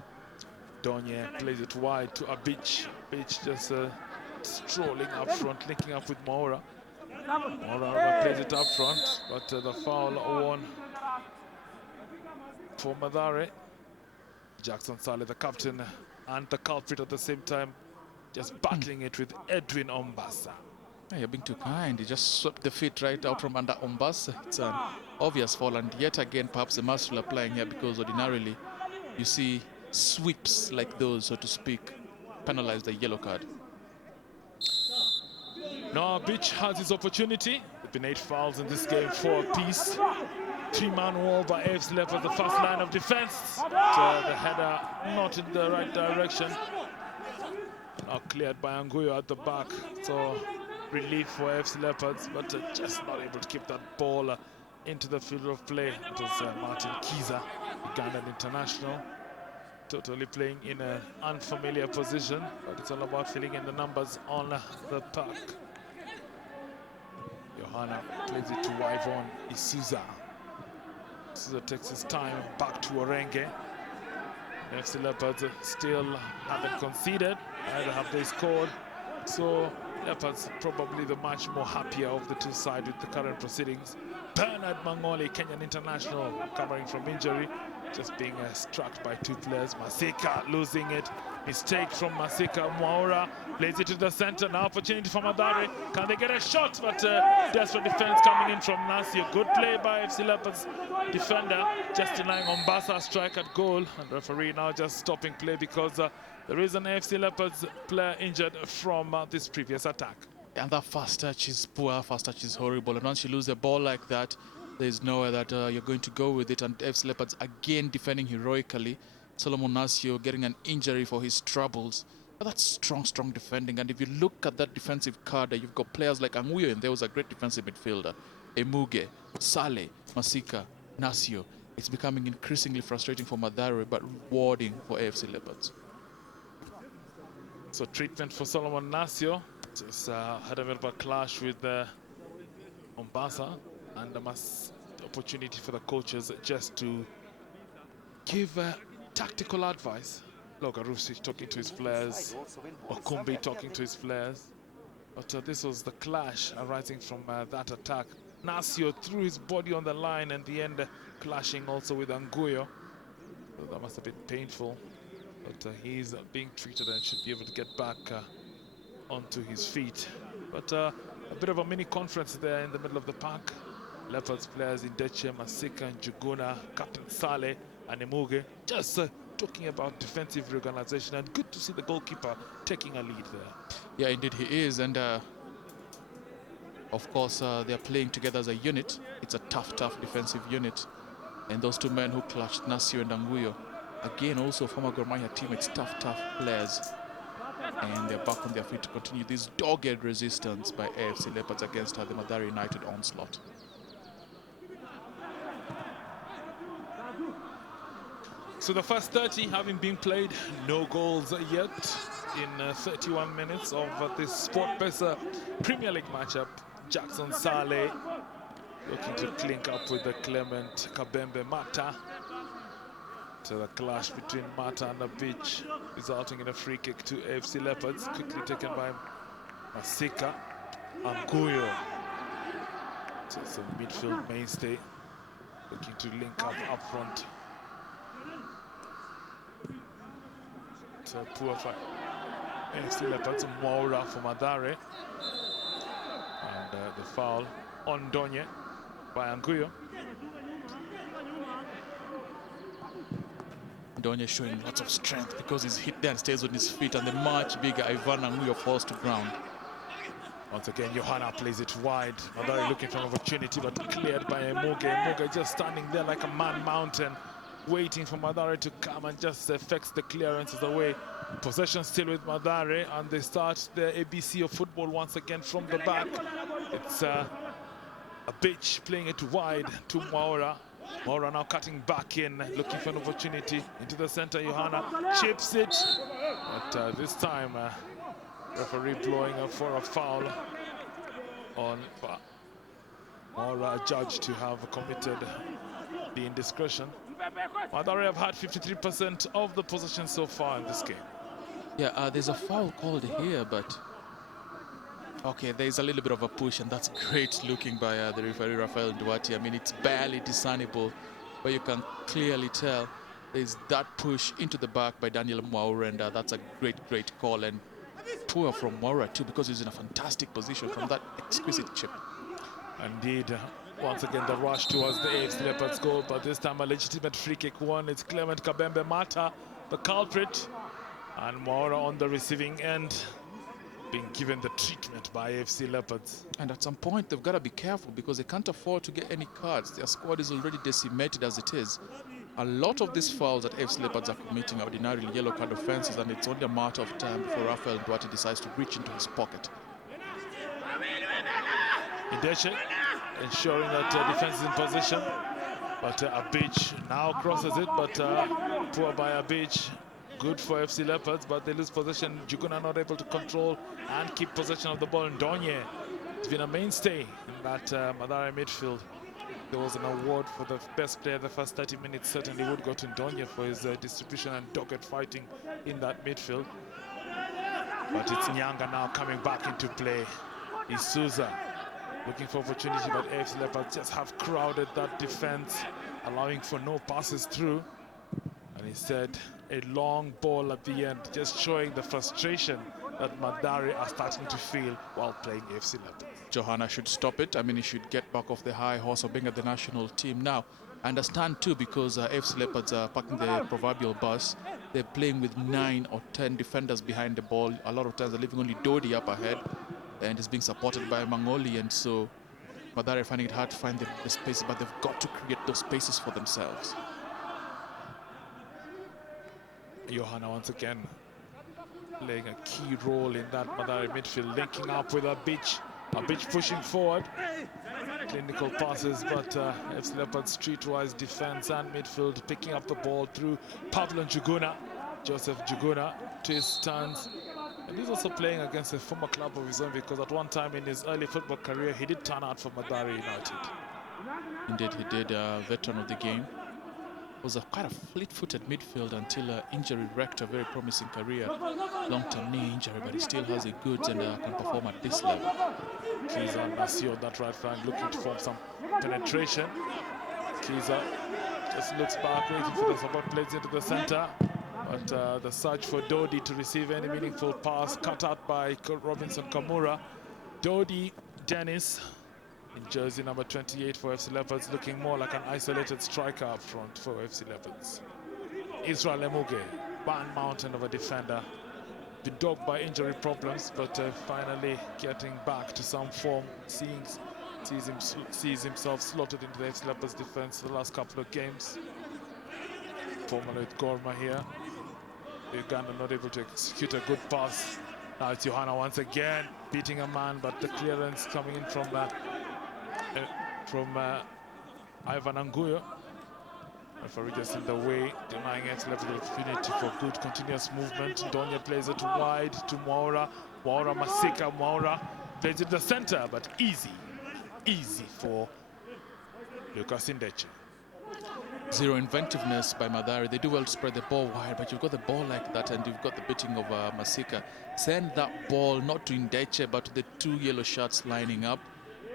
Donye plays it wide to Abich. Abich just strolling up front, linking up with Mwaura. Mwaura plays it up front, but the foul won for Mathare. Jackson Saleh, the captain and the culprit at the same time, just battling it with Edwin Ombasa. Yeah, you're being too kind. He just swept the feet right out from under Ombasa. It's an obvious fall, and yet again, perhaps the marshal applying here, because ordinarily you see sweeps like those, so to speak, penalize the yellow card. Now Beach has his opportunity. There have been 8 fouls in this game, 4 apiece. 3-man wall by AFC Leopards, the first line of defense. But the header not in the right direction. Now cleared by Anguyo at the back. So relief for AFC Leopards, but just not able to keep that ball into the field of play. It was Martin Kiza, Ugandan international, totally playing in an unfamiliar position, but it's all about filling in the numbers on the park. Johanna plays it to Yvonne Isuza. Isuza takes his time back to Orenge. FC Leopards still haven't conceded, neither have they scored. So Leopards probably the much more happier of the two sides with the current proceedings. Bernard Mangoli, Kenyan international, recovering from injury, just being struck by two players. Masika losing it. Mistake from Masika. Mwaura plays it to the center. Now opportunity for Mathare. Can they get a shot? But desperate defense coming in from Nasio. Good play by FC Leopards defender, just denying Mombasa strike at goal. And referee now just stopping play because there is an AFC Leopards player injured from this previous attack. And that fast touch is poor, fast touch is horrible. And once you lose a ball like that, there's nowhere that you're going to go with it. And FC Leopards again defending heroically. Solomon Nasio getting an injury for his troubles. But that's strong, strong defending. And if you look at that defensive card, you've got players like Anguyo, and there was a great defensive midfielder. Emuge, Saleh, Masika, Nasio. It's becoming increasingly frustrating for Mathare, but rewarding for AFC Leopards. So treatment for Solomon Nasio. Just had a bit of a clash with Mombasa, and a opportunity for the coaches just to give tactical advice. Logarusi talking to his players, Okumbi talking to his players. But this was the clash arising from that attack. Nasio threw his body on the line, and the end clashing also with Anguyo. So that must have been painful. But he's being treated and should be able to get back onto his feet. But a bit of a mini conference there in the middle of the park. Leopards players in Deche, Masika, and Juguna, Captain Saleh, and Emuge, just talking about defensive reorganization, and good to see the goalkeeper taking a lead there. Yeah, indeed he is, and of course they're playing together as a unit. It's a tough, tough defensive unit, and those two men who clashed, Nasio and Anguyo, again also former Gor Mahia teammates, tough, tough players, and they're back on their feet to continue this dogged resistance by AFC Leopards against the Mathare United onslaught. So the first 30 having been played, no goals yet in 31 minutes of this Sport-Pesa Premier League matchup. Jackson Saleh looking to clink up with the Clement Kabembe Mata. So the clash between Mata and the pitch, resulting in a free kick to AFC Leopards, quickly taken by Masika. Anguyo, so it's a midfield mainstay, looking to link up front. Poor fight. AFC Leopards, Mwaura for Mathare. And the foul on Donye by Anguyo. Donye showing lots of strength because he's hit there and stays on his feet, and the much bigger Ivan Anguyo falls to ground. Once again, Johanna plays it wide. Mathare looking for an opportunity, but cleared by Emuge. Emuge just standing there like a man mountain, waiting for Mathare to come and just effects the clearances away. Possession still with Mathare, and they start the ABC of football once again from the back. It's a bitch playing it wide to Mwaura. Mwaura now cutting back in, looking for an opportunity into the center. Johanna chips it, but this time referee blowing for a foul on Mwaura, judged to have committed the indiscretion. Mathare have had 53% of the possession so far in this game. Yeah, there's a foul called here, but okay, there's a little bit of a push, and that's great looking by the referee Rafael Duarte. I mean, it's barely discernible, but you can clearly tell there's that push into the back by Daniel Mwaura, and that's a great call, and poor from Mwaura too, because he's in a fantastic position from that exquisite chip. Indeed. Once again, the rush towards the AFC Leopards goal, but this time a legitimate free kick one. It's Clement Kabembe Mata, the culprit, and Mwaura on the receiving end, being given the treatment by AFC Leopards. And at some point, they've got to be careful because they can't afford to get any cards. Their squad is already decimated as it is. A lot of these fouls that AFC Leopards are committing are ordinarily yellow card offenses, and it's only a matter of time before Rafael Duarte decides to reach into his pocket. Ideche ensuring that defense is in position, but Abich now crosses it, but poor by Abich. Good for FC Leopards, but they lose possession. Juguna not able to control and keep possession of the ball. And Donye has been a mainstay in that Mathare midfield. There was an award for the best player the first 30 minutes. Certainly would go to Donye for his distribution and dogged fighting in that midfield. But it's Nyanga now coming back into play. Isuza looking for opportunity, but AFC Leopards just have crowded that defense, allowing for no passes through. And instead, a long ball at the end, just showing the frustration that mathare are starting to feel while playing AFC Leopards. Johanna should stop it. I mean, he should get back off the high horse of being at the national team now. I understand too, because AFC Leopards are parking the proverbial bus. They're playing with 9 or 10 defenders behind the ball. A lot of times they're leaving only Dodi up ahead, and is being supported by Mangoli, and so mathare are finding it hard to find the spaces, but they've got to create those spaces for themselves. Johanna once again playing a key role in that mathare midfield, linking up with a beach pushing forward. Clinical passes, but FC Leopards streetwise defense and midfield picking up the ball through Pablo Njuguna. Joseph Njuguna twists, turns, and he's also playing against a former club of his own, because at one time in his early football career he did turn out for Mathare United. Indeed, he did, veteran of the game. Was a quite a fleet-footed midfield until injury wrecked a very promising career. Long-term knee injury, but he still has a goods and can perform at this level. Kiza Nasio on that right flank looking to form some penetration. Kiza just looks back, waiting for the support, plays into the center. But the search for Dodi to receive any meaningful pass cut out by Robinson Kamura. Dodi Dennis in jersey number 28 for FC Leopards, looking more like an isolated striker up front for FC Leopards. Israel Emuge, barn mountain of a defender, been dogged by injury problems, but finally getting back to some form. Sees himself slotted into the FC Leopards defense the last couple of games. Formerly with Gorma here. Uganda not able to execute a good pass. Now it's Johanna once again beating a man, but the clearance coming in from Ivan Anguyo. Referee just in the way, denying FC Leopards the opportunity for good continuous movement. Donya plays it wide to Mwaura. Mwaura Masika. Mwaura plays it to the center, but easy for Lucas Ndeche. Zero inventiveness by mathare. They do well to spread the ball wide, but you've got the ball like that and you've got the beating of Masika. Send that ball not to Ndeche, but to the 2 yellow shirts lining up.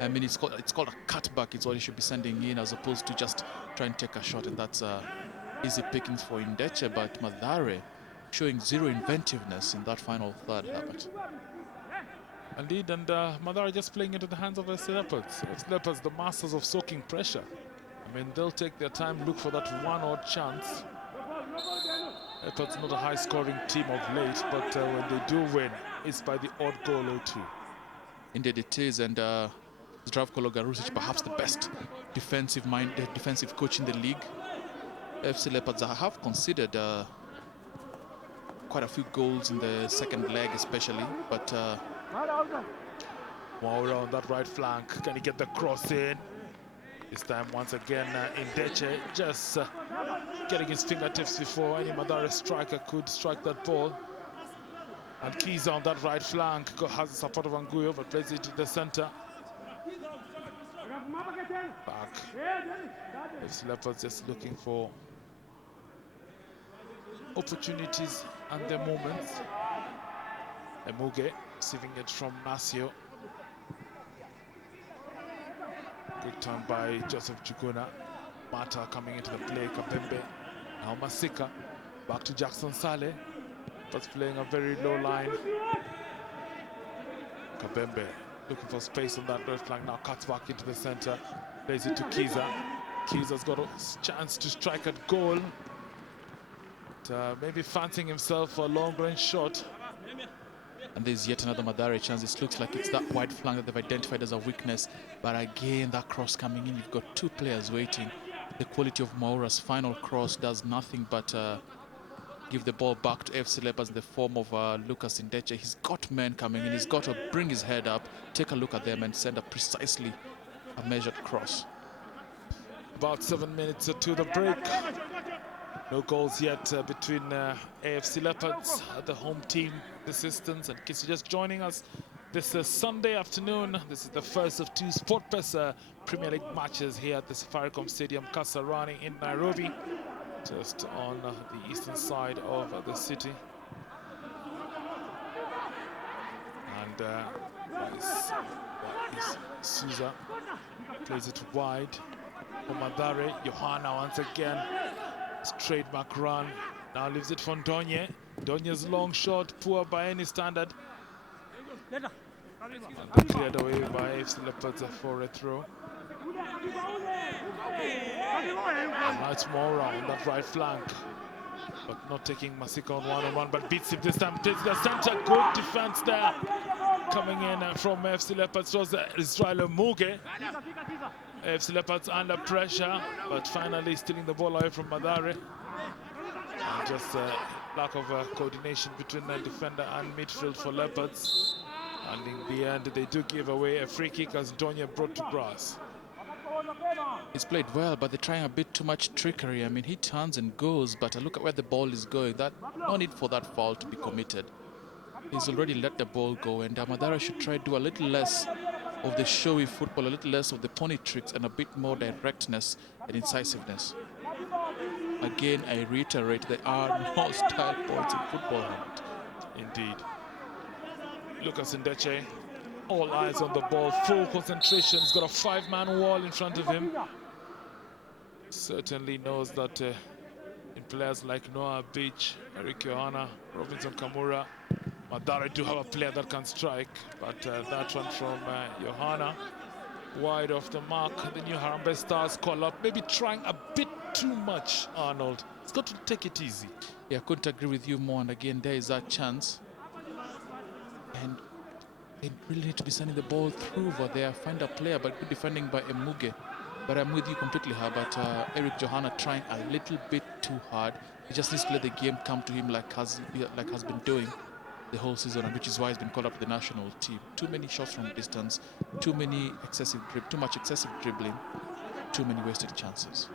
I mean, it's called a cutback. It's what you should be sending in, as opposed to just trying to take a shot, and that's easy pickings for Ndeche. But mathare showing zero inventiveness in that final third, Herbert. Indeed, and mathare just playing into the hands of FC Leopards. FC Leopards, the masters of soaking pressure. I mean, they'll take their time, look for that one odd chance. Leopards not a high-scoring team of late, but when they do win, it's by the odd goal or two. Indeed it is, and Zdravko Logarusic, perhaps the best defensive coach in the league. FC Leopards have considered quite a few goals in the second leg especially, but Mwaura on that right flank, can he get the cross in? This time once again Ndeche just getting his fingertips before any mathare striker could strike that ball. And Kiza on that right flank has the support of Anguyo, but plays it to the center. Back. FC Leopards just looking for opportunities and their moments. Emuge receiving it from Nasio. Good turn by Joseph Njuguna. Mata coming into the play. Kabembe. Now Masika. Back to Jackson Saleh. But playing a very low line. Kabembe looking for space on that left flank. Now cuts back into the center. Plays it to Kiza. Kiza's got a chance to strike at goal. But, maybe fancying himself for a long-range shot. And there's yet another mathare chance. It looks like it's that wide flank that they've identified as a weakness. But again, that cross coming in, you've got 2 players waiting. The quality of Mwaura's final cross does nothing but give the ball back to FC Leopards in the form of Lucas Ndeche. He's got men coming in. He's got to bring his head up, take a look at them, and send a precisely a measured cross. About 7 minutes to the break. No goals yet between AFC Leopards, the home team, the Assistants, and Kisi just joining us this Sunday afternoon. This is the first of 2 SportPesa Premier League matches here at the Safaricom Stadium, Kasarani in Nairobi, just on the eastern side of the city. and Souza plays it wide for Mathare. Johanna once again, straight back run. Now leaves it for Ndonye. Ndonye's long shot, poor by any standard. And cleared away by AFC Leopards for a throw. And now it's more on that right flank, but not taking Masika on one-on-one, but beats him this time. Takes the center, good defense there. Coming in from AFC Leopards was Israel Muge. AFC Leopards under pressure, but finally stealing the ball away from Mathare. And just lack of coordination between the defender and midfield for Leopards. And in the end, they do give away a free kick as Ndonye brought to grass. He's played well, but they're trying a bit too much trickery. I mean, he turns and goes, but look at where the ball is going. No need for that foul to be committed. He's already let the ball go, and Mathare should try to do a little less of the showy football, a little less of the pony tricks, and a bit more directness and incisiveness. Again, I reiterate, there are no style points in football. Indeed. Lucas Ndeche, all eyes on the ball, full concentration. He's got a five-man wall in front of him. Certainly knows that in players like Noah Beach, Eric Johanna, Robinson Kamura, Mathare do have a player that can strike, but that one from Johanna, wide off the mark. The new Harambee Stars call up, maybe trying a bit too much, Arnold. It's got to take it easy. Yeah, I couldn't agree with you more, and again, there is that chance. And they really need to be sending the ball through over there, find a player, but good defending by Emuge. But I'm with you completely, but Eric Johanna trying a little bit too hard. He just needs to let the game come to him like has been doing the whole season, which is why he's been called up to the national team. Too many shots from distance, too much excessive dribbling, too many wasted chances.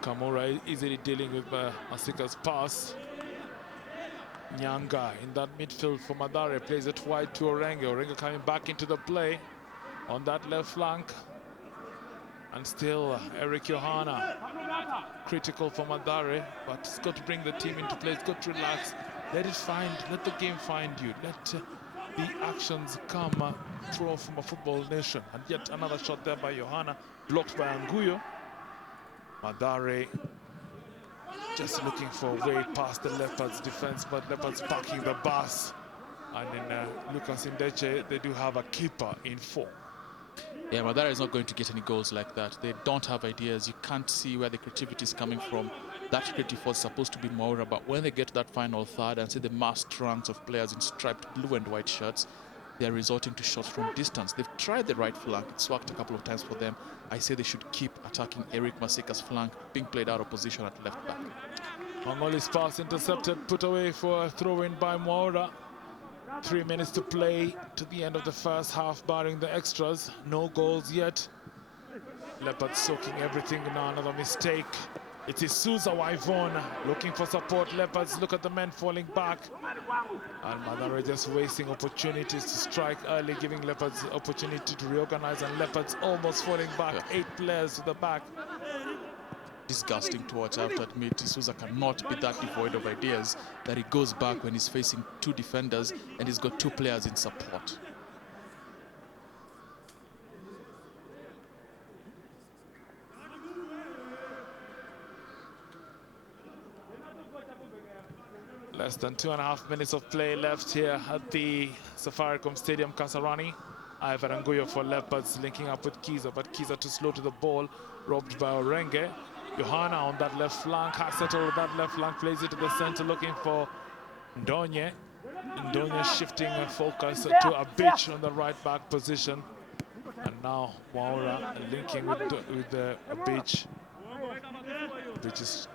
Kamura easily dealing with Masika's pass. Nyanga in that midfield for Mathare plays it wide to Orenge. Orenge coming back into the play on that left flank. And still Eric Johanna critical for Mathare, but it's got to bring the team into play. It's got to relax. Let the game find you. Let the actions come through from a football nation. And yet another shot there by Johanna, blocked by Anguyo. Mathare just looking for a way past the Leopards' defense, but Leopards parking the bus. And in Lucas Ndeche, they do have a keeper in form. Yeah, Mathare is not going to get any goals like that. They don't have ideas. You can't see where the creativity is coming from. That creative was supposed to be Maura, but when they get to that final third and see the massed ranks of players in striped blue and white shirts, they're resorting to shots from distance. They've tried the right flank. It's worked a couple of times for them. I say they should keep attacking Eric Masika's flank, being played out of position at left back. Mangoli's pass intercepted, put away for a throw-in by Maura. 3 minutes to play to the end of the first half, barring the extras. No goals yet. Leopards soaking everything now. Another mistake. It is Souza Waivon looking for support. Leopards look at the men falling back. And Mathare just wasting opportunities to strike early, giving Leopards the opportunity to reorganize, and Leopards almost falling back. 8 players to the back. Disgusting to watch, I have to admit. Souza cannot be that devoid of ideas that he goes back when he's facing 2 defenders and he's got 2 players in support. Less than 2.5 minutes of play left here at the Safaricom Stadium, Kasarani. Ivan Anguyo for Leopards linking up with Kiza, but Kiza too slow to the ball, robbed by Orenge. Johanna on that left flank, has settled that left flank, plays it to the center looking for Ndonye. Ndonye shifting focus to a bitch on the right back position. And now Maura linking with a bitch. Which is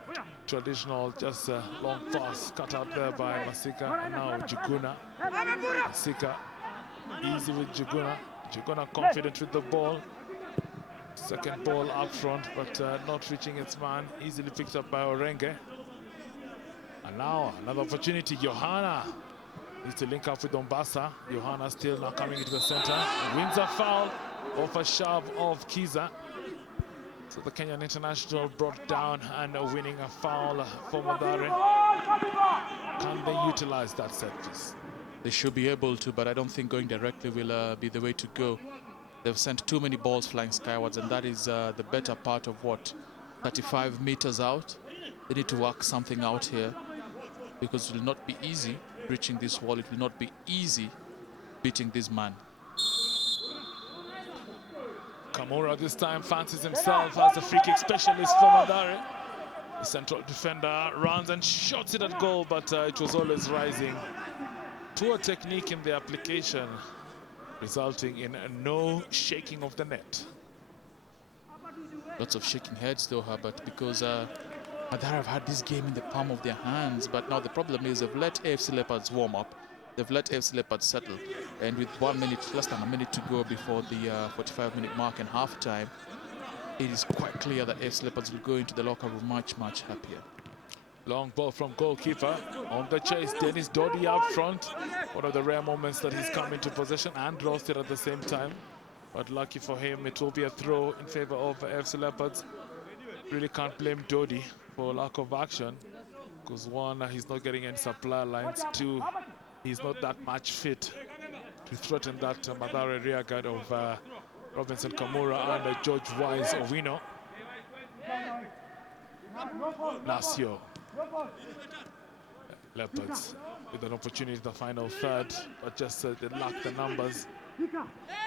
traditional, just a long pass cut out there by Masika. And now Juguna. Masika easy with Juguna. Juguna confident with the ball. Second ball up front, but not reaching its man. Easily picked up by Orenge. And now another opportunity. Johanna needs to link up with Dombasa. Johanna still not coming into the center. Wins a foul off a shove of Kiza. So the Kenyan international brought down and winning a foul for Mathare. Can they utilize that set piece? They should be able to, but I don't think going directly will be the way to go. They've sent too many balls flying skywards, and that is the better part of what, 35 meters out. They need to work something out here, because it will not be easy reaching this wall. It will not be easy beating this man. Kamura this time fancies himself as a free kick specialist for Mathare. The central defender runs and shots it at goal, but it was always rising. Poor technique in the application, resulting in no shaking of the net. Lots of shaking heads though, Herbert, because Mathare have had this game in the palm of their hands, but now the problem is they've let AFC Leopards warm up. They've let AFC Leopards settle, and with 1 minute, less than a minute to go before the 45-minute mark and half-time, it is quite clear that AFC Leopards will go into the locker room much, much happier. Long ball from goalkeeper. On the chase, Dennis Dodi up front. One of the rare moments that he's come into possession and lost it at the same time. But lucky for him, it will be a throw in favor of AFC Leopards. Really can't blame Dodi for lack of action, because one, he's not getting any supply lines. Two, he's not that much fit to threaten that Mathare rear guard of Robinson Kamura and George Wise Owino. Nasio. Leopards with an opportunity in the final third, but just they lack the numbers.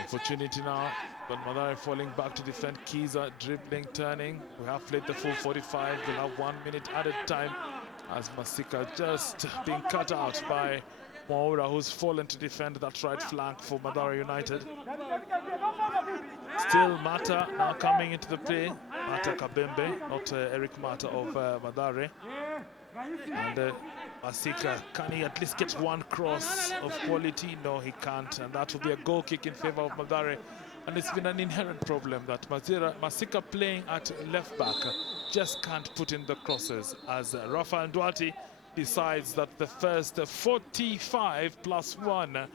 Opportunity now, but Mathare falling back to defend. Kiza dribbling, turning. We have played the full 45. We'll have 1 minute added time as Masika just being cut out by Moura, who's fallen to defend that right flank for Mathare United. Still Mata now coming into the play. Mata Kabembe, not Eric Mata of Mathare. And Masika, can he at least get one cross of quality? No, he can't, and that will be a goal kick in favor of Mathare. And it's been an inherent problem that Masika playing at left back just can't put in the crosses, as Rafael Duarte decides that the first 45+1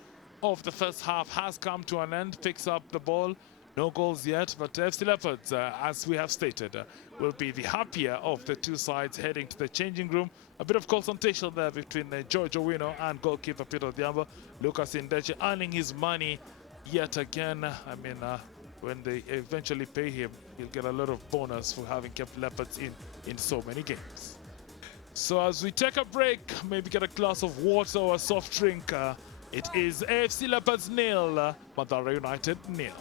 of the first half has come to an end, picks up the ball. No goals yet, but FC Leopards, as we have stated, will be the happier of the two sides heading to the changing room. A bit of consultation there between George Owino and goalkeeper Peter Diambo. Lucas Indeche earning his money yet again. I mean, when they eventually pay him, he'll get a lot of bonus for having kept Leopards in so many games. So as we take a break, maybe get a glass of water or a soft drink, it is AFC Leopards 0, Mathare United 0.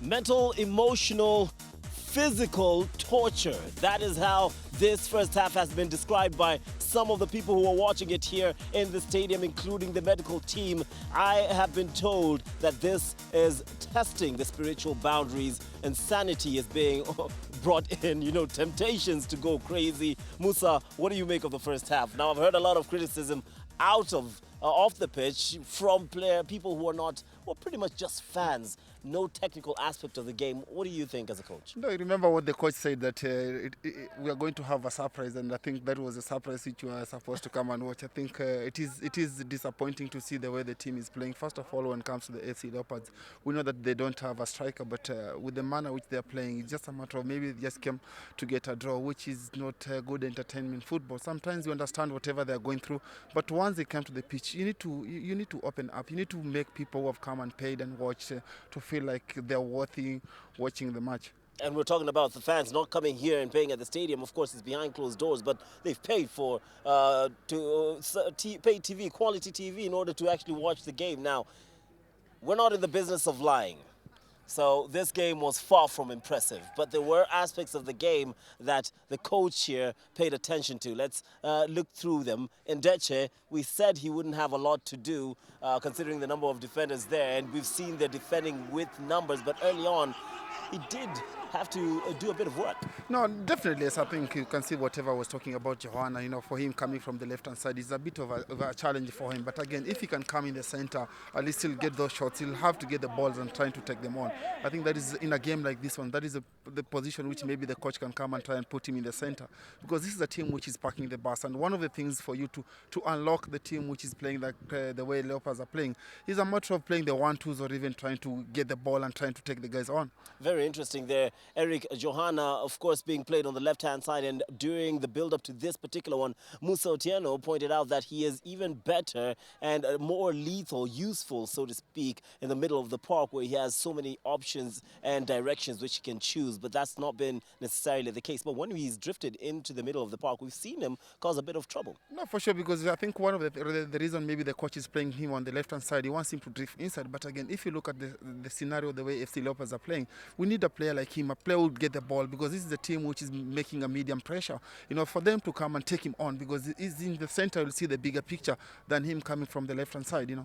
Mental, emotional, physical torture. That is how this first half has been described by some of the people who are watching it here in the stadium, including the medical team. I have been told that this is testing the spiritual boundaries, and sanity is being brought in, temptations to go crazy. Musa, what do you make of the first half? Now, I've heard a lot of criticism out of off the pitch from people who are pretty much just fans. No technical aspect of the game. What do you think as a coach? No, I remember what the coach said, that we are going to have a surprise, and I think that was a surprise which you are supposed to come and watch. I think it is disappointing to see the way the team is playing. First of all, when it comes to the FC Leopards, we know that they don't have a striker, but with the manner which they are playing, it's just a matter of maybe they just came to get a draw, which is not good entertainment football. Sometimes you understand whatever they are going through, but once they come to the pitch, you need to open up. You need to make people who have come and paid and watched to feel like they're worthy watching the match. And we're talking about the fans not coming here and paying at the stadium. Of course, it's behind closed doors, but they've paid for pay TV, quality TV, in order to actually watch the game. Now, we're not in the business of lying. So this game was far from impressive, but there were aspects of the game that the coach here paid attention to. Let's look through them. In Deche, we said he wouldn't have a lot to do considering the number of defenders there, and we've seen the defending with numbers, but early on, he did have to do a bit of work. No, definitely, yes. I think you can see whatever I was talking about Johanna, for him coming from the left-hand side is a bit of a challenge for him. But again, if he can come in the center, at least he'll get those shots. He'll have to get the balls and trying to take them on. I think that is, in a game like this one, that is the position which maybe the coach can come and try and put him in the center. Because this is a team which is packing the bus. And one of the things for you to unlock the team which is playing the way Leopards are playing is a matter of playing the 1-2s or even trying to get the ball and trying to take the guys on. Very interesting there. Eric, Johanna, of course, being played on the left-hand side, and during the build-up to this particular one, Musa Otieno pointed out that he is even better and more lethal, useful, so to speak, in the middle of the park, where he has so many options and directions which he can choose, but that's not been necessarily the case. But when he's drifted into the middle of the park, we've seen him cause a bit of trouble. No, for sure, because I think one of the reason maybe the coach is playing him on the left-hand side, he wants him to drift inside. But again, if you look at the scenario, the way FC Leopards are playing, we need a player like him, a player who will get the ball, because this is a team which is making a medium pressure, for them to come and take him on, because he's in the center, you'll see the bigger picture than him coming from the left-hand side,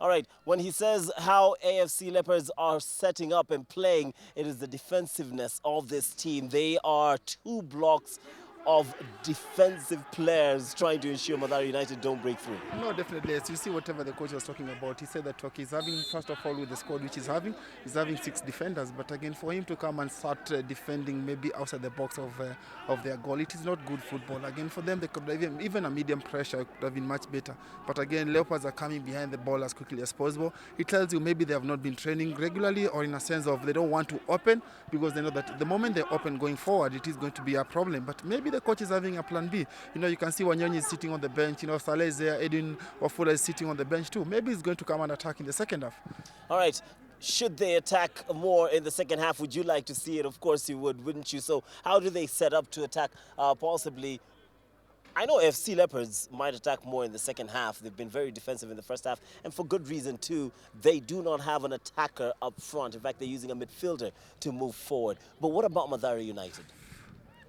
All right, when he says how AFC Leopards are setting up and playing, it is the defensiveness of this team. They are 2 blocks of defensive players trying to ensure Mathare United don't break through. No, definitely. As you see, whatever the coach was talking about, he said that he's having, first of all, with the squad which he's having 6 defenders. But again, for him to come and start defending maybe outside the box of their goal, it is not good football. Again, for them, they could have even a medium pressure could have been much better. But again, Leopards are coming behind the ball as quickly as possible. It tells you maybe they have not been training regularly, or in a sense of they don't want to open, because they know that the moment they open going forward, it is going to be a problem. But maybe the coach is having a plan B. You can see Wanyonyi is sitting on the bench. Saleh is there. Edwin Wafula is sitting on the bench too. Maybe he's going to come and attack in the second half. All right. Should they attack more in the second half? Would you like to see it? Of course you would, wouldn't you? So how do they set up to attack possibly? I know FC Leopards might attack more in the second half. They've been very defensive in the first half, and for good reason too. They do not have an attacker up front. In fact, they're using a midfielder to move forward. But what about Mathare United?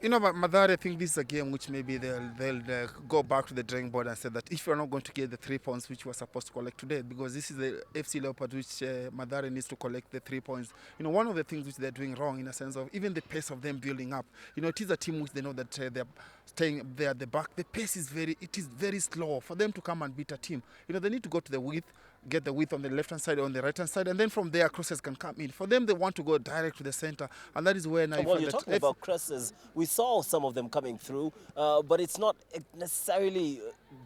But Mathare, I think this is a game which maybe they'll go back to the drawing board and say that if you're not going to get the 3 points which we're supposed to collect today, because this is the FC Leopard which Mathare needs to collect the 3 points. One of the things which they're doing wrong in a sense of even the pace of them building up. It is a team which they know that they're staying there at the back. The pace is very slow for them to come and beat a team. They need to go to the width, get the width on the left-hand side or on the right-hand side, and then from there crosses can come in. For them, they want to go direct to the center, and that is where now. Well, you're talking about crosses. We saw some of them coming through, but it's not necessarily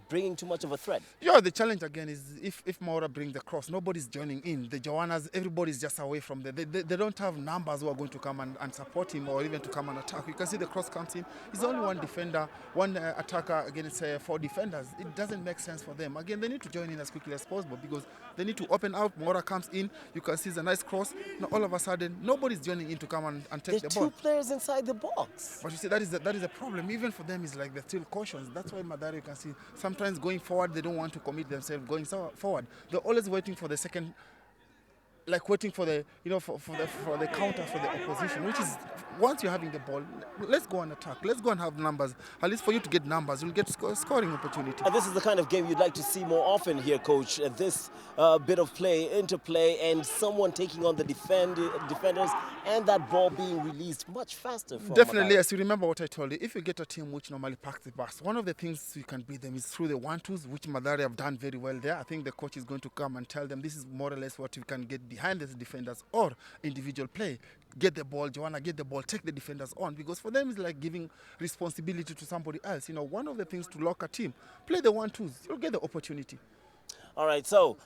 bringing too much of a threat. Yeah, the challenge again is if Maura brings the cross, nobody's joining in. The Joannas, everybody's just away from there. They don't have numbers who are going to come and support him or even to come and attack. You can see the cross comes in. It's only one defender, one attacker against 4 defenders. It doesn't make sense for them. Again, they need to join in as quickly as possible because they need to open out. Maura comes in. You can see it's a nice cross. Now, all of a sudden, nobody's joining in to come and take the ball. There's 2 players inside the box. But you see, that is a problem. Even for them, it's like they're still cautious. That's why Mathare, you can see, sometimes going forward, they don't want to commit themselves going forward. They're always waiting for the second like waiting for the for the counter for the opposition, which is once you're having the ball, let's go and attack, let's go and have numbers. At least for you to get numbers, you'll get scoring opportunity. And this is the kind of game you'd like to see more often here, Coach. This bit of play, interplay, and someone taking on the defenders, and that ball being released much faster. From Definitely, Mathare. yes. You remember what I told you. If you get a team which normally packs the bus, one of the things you can beat them is through the 1-2s, which Mathare have done very well there. I think the coach is going to come and tell them this is more or less what you can get behind the defenders or individual play. Get the ball, Joanna, get the ball, take the defenders on, because for them it's like giving responsibility to somebody else. You know, one of the things to lock a team, play the 1-2s, you'll get the opportunity. All right, so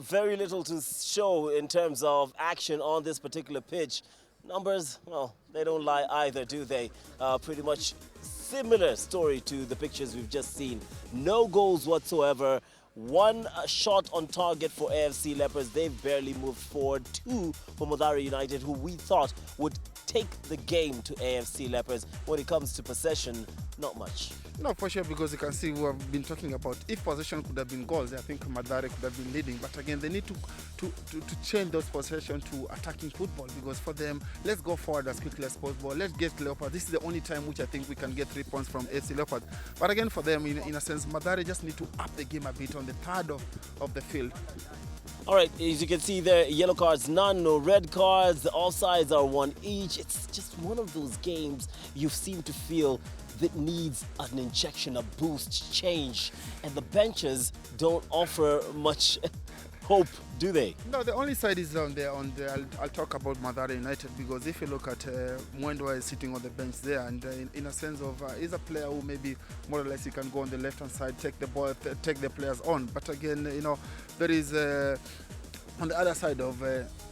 very little to show in terms of action on this particular pitch. Numbers, well, they don't lie either, do they? Pretty much similar story to the pictures we've just seen. No goals whatsoever. One shot on target for AFC Leopards. They've barely moved forward. Two for Mathare United, who we thought would take the game to AFC Leopards. When it comes to possession, not much. No, for sure, because you can see we have been talking about if possession could have been goals, I think Mathare could have been leading. But again, they need to change those possession to attacking football, because for them, let's go forward as quickly as possible. Let's get Leopard. This is the only time which I think we can get 3 points from AFC Leopard. But again, for them, in a sense, Mathare just need to up the game a bit on the third of the field. All right, as you can see there, yellow cards, none, no red cards. The offsides are 1 each. It's just one of those games you seem to feel that needs an injection, a boost, change. And the benches don't offer much hope, do they? No, the only side is on the I'll talk about Mathare United, because if you look at Mwendwa is sitting on the bench there, and in a sense of he's a player who maybe more or less he can go on the left hand side, take the ball, take the players on. But again, you know, there is on the other side of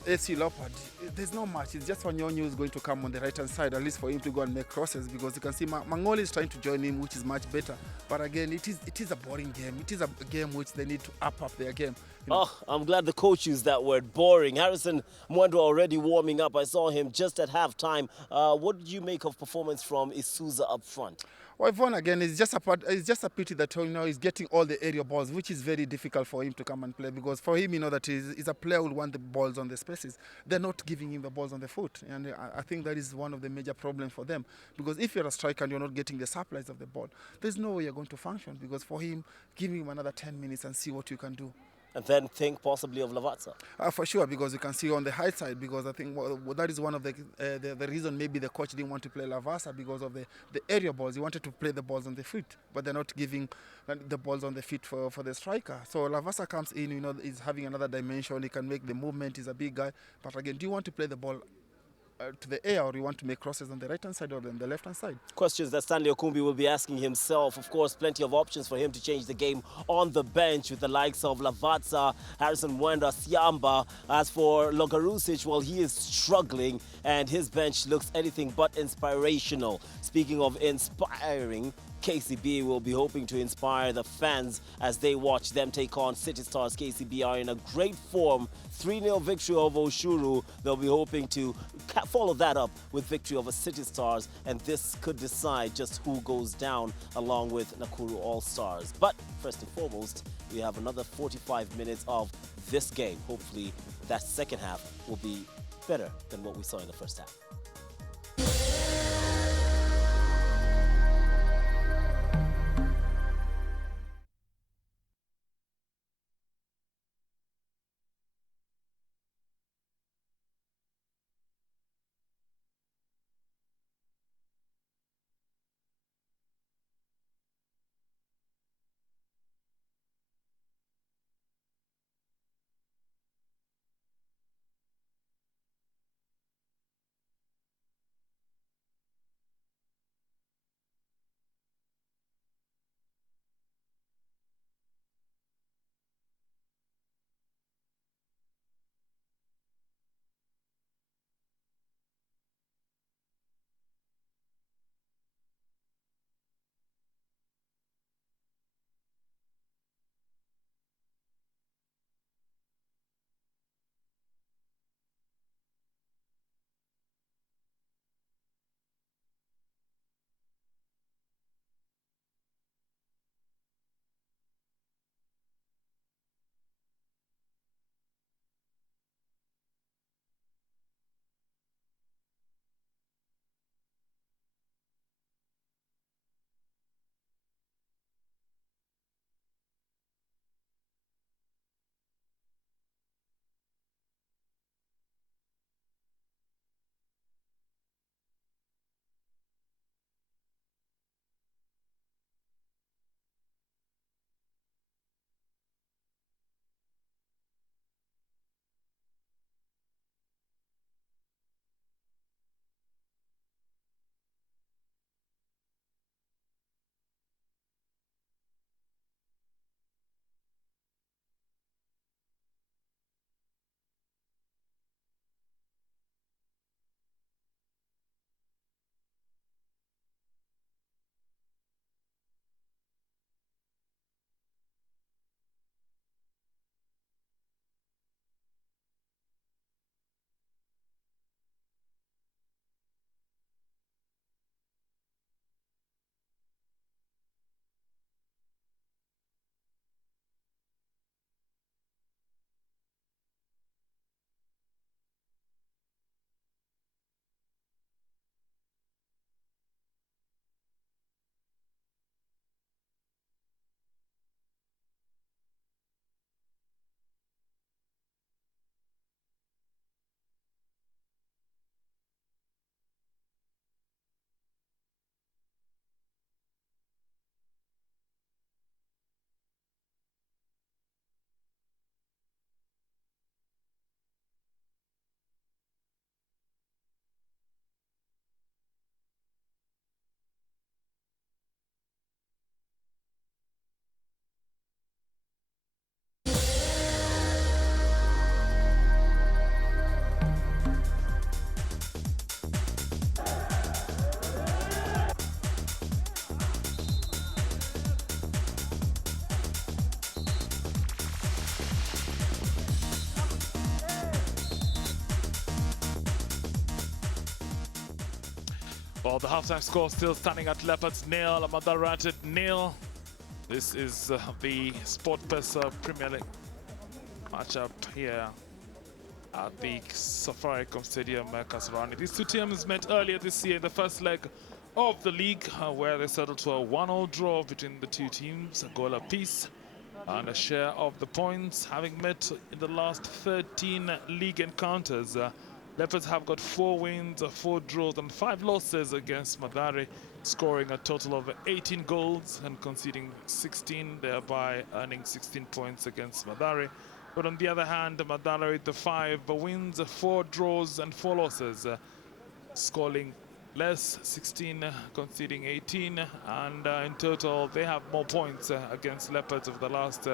AC Leopard, there's not much. It's just Wanyonyi who's going to come on the right hand side, at least for him to go and make crosses, because you can see Mangoli is trying to join him, which is much better. But again, it is a boring game. It is a game which they need to up their game. You know? Oh, I'm glad the coach used that word, boring. Harrison Mwendwa already warming up. I saw him just at halftime. What did you make of performance from Isuza up front? Well, Yvonne, again, it's just a pity that, you know, he's getting all the area balls, which is very difficult for him to come and play, because for him, you know, that he's a player who want the balls on the spaces. They're not giving him the balls on the foot, and I think that is one of the major problems for them, because if you're a striker and you're not getting the supplies of the ball, there's no way you're going to function, because for him, give him another 10 minutes and see what you can do. And then think possibly of Lavazza. For sure, because you can see on the high side, because I think that is one of the reason maybe the coach didn't want to play Lavasa, because of the area balls. He wanted to play the balls on the feet, but they're not giving the balls on the feet for the striker. So Lavasa comes in, you know, is having another dimension. He can make the movement. He's a big guy. But again, do you want to play the ball to the air, or you want to make crosses on the right hand side or on the left hand side? Questions that Stanley Okumbi will be asking himself. Of course, plenty of options for him to change the game on the bench with the likes of Lavazza, Harrison Mwendwa, Siamba. As for Logarusic, well, he is struggling and his bench looks anything but inspirational. Speaking of inspiring, KCB will be hoping to inspire the fans as they watch them take on City Stars. KCB are in a great form. 3-0 victory over Oshuru. They'll be hoping to follow that up with victory over City Stars, and this could decide just who goes down along with Nakuru All-Stars. But first and foremost, we have another 45 minutes of this game. Hopefully that second half will be better than what we saw in the first half. Well, the halftime score still standing at Leopards nil, Mathare nil. This is the Sport Pesa Premier League matchup here at the Safaricom Stadium, Kasarani. These two teams met earlier this year in the first leg of the league, where they settled to a 1-1 draw between the two teams, a goal apiece, and a share of the points. Having met in the last 13 league encounters, Leopards have got 4 wins, 4 draws, and 5 losses against Mathare, scoring a total of 18 goals and conceding 16, thereby earning 16 points against Mathare. But on the other hand, Mathare with the 5 wins, 4 draws, and 4 losses, scoring less, 16, conceding 18, and in total they have more points against Leopards over the last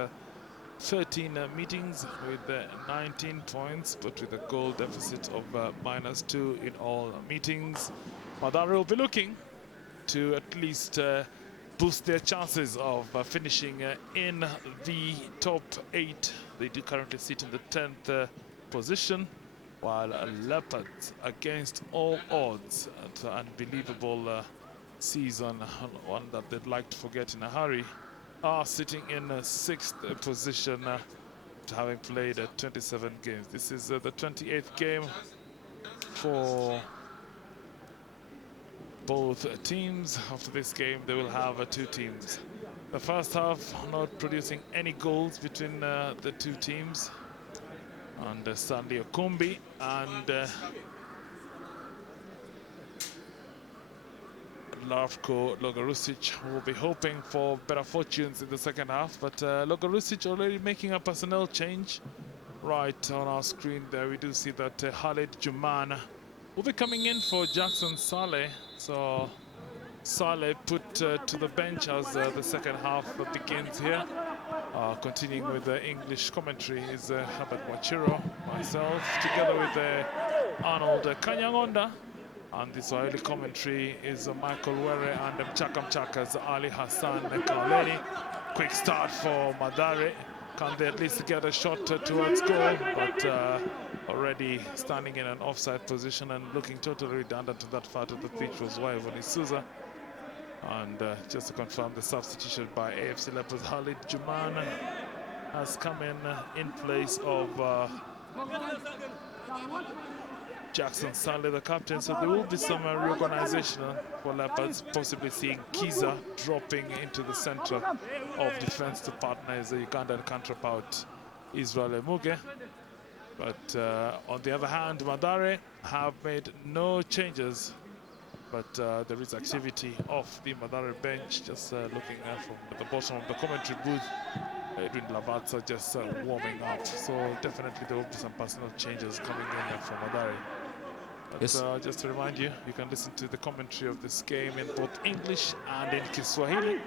13 meetings with 19 points, but with a goal deficit of -2 in all meetings. Mathare will be looking to at least boost their chances of finishing in the top 8. They do currently sit in the 10th position, while Leopards, against all odds, an unbelievable season, one that they'd like to forget in a hurry, are sitting in 6th position, having played 27 games. This is the 28th game for both teams. After this game, they will have 2 teams. The first half not producing any goals between the two teams. And Stanley Okumbi and Lavko Logarusic will be hoping for better fortunes in the second half, but Logarusic already making a personnel change. Right on our screen there, we do see that Khalid Juman will be coming in for Jackson Saleh. So Saleh put to the bench as the second half begins here. Continuing with the English commentary is Herbert Wachiro, myself, together with Arnold Kanyangonda. And the Swahili commentary is Michael Were and Mchaka's Ali Hassan Kauleni. Quick start for Mathare. Can they at least get a shot towards goal? But already standing in an offside position and looking totally redundant to that part of the pitch was Waivoni Souza. And just to confirm, the substitution by AFC Leopards, Khalid Juman has come in place of Jackson Saleh, the captain. So there will be some reorganization for Leopards, possibly seeing Kiza dropping into the center of defense to partner his Ugandan counterpart Israel Emuge. But on the other hand, Mathare have made no changes. But there is activity off the Mathare bench. Just looking from the bottom of the commentary booth, Edwin Lavatsa just warming up. So definitely there will be some personal changes coming in from Mathare. But yes. Just to remind you, you can listen to the commentary of this game in both English and in Kiswahili.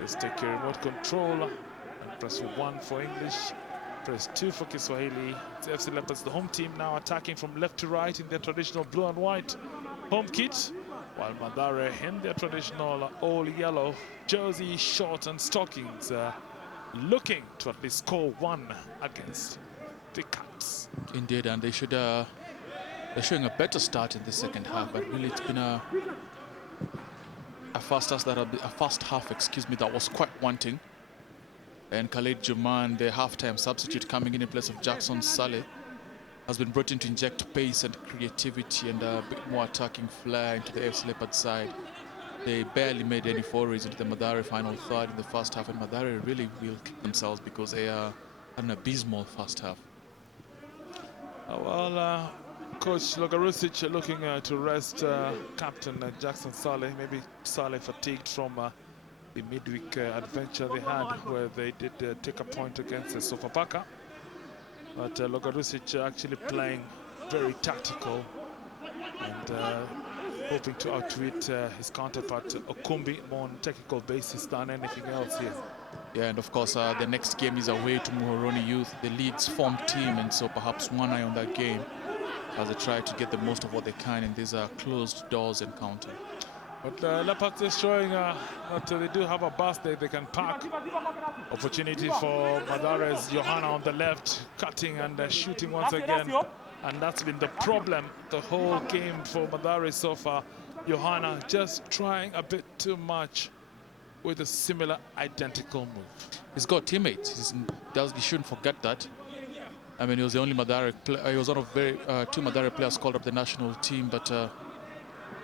Just take your remote control and press 1 for English, press 2 for Kiswahili. It's FC Leopards, the home team, now attacking from left to right in their traditional blue and white home kit, while Mathare in their traditional all yellow jersey, short and stockings, looking to at least score 1 against the Cats. Indeed, and they should they're showing a better start in the second half, but really it's been a first half, excuse me, that was quite wanting. And Khalid Juman, the halftime substitute coming in place of Jackson Saleh, has been brought in to inject pace and creativity and a bit more attacking flair into the AFC Leopards side. They barely made any forays into the Mathare final third in the first half, and Mathare really will kick themselves because they had an abysmal first half. Coach Logarusic looking to rest captain Jackson Saleh. Maybe Saleh fatigued from the midweek adventure they had, where they did take a point against Sofapaka. But Logarusic actually playing very tactical and hoping to outwit his counterpart Okumbi more on technical basis than anything else here. Yeah, and of course the next game is away to Muhoroni Youth, the league's form team, and so perhaps one eye on that game as they try to get the most of what they can in this closed doors encounter. But Leopards is showing that they do have a bus they can park. Opportunity for Mathare's Johanna on the left, cutting and shooting once again. And that's been the problem the whole game for Mathare so far. Johanna just trying a bit too much with a similar identical move. He's got teammates. He shouldn't forget that. I mean, he was the only Mathare he was one of two Mathare players called up the national team, but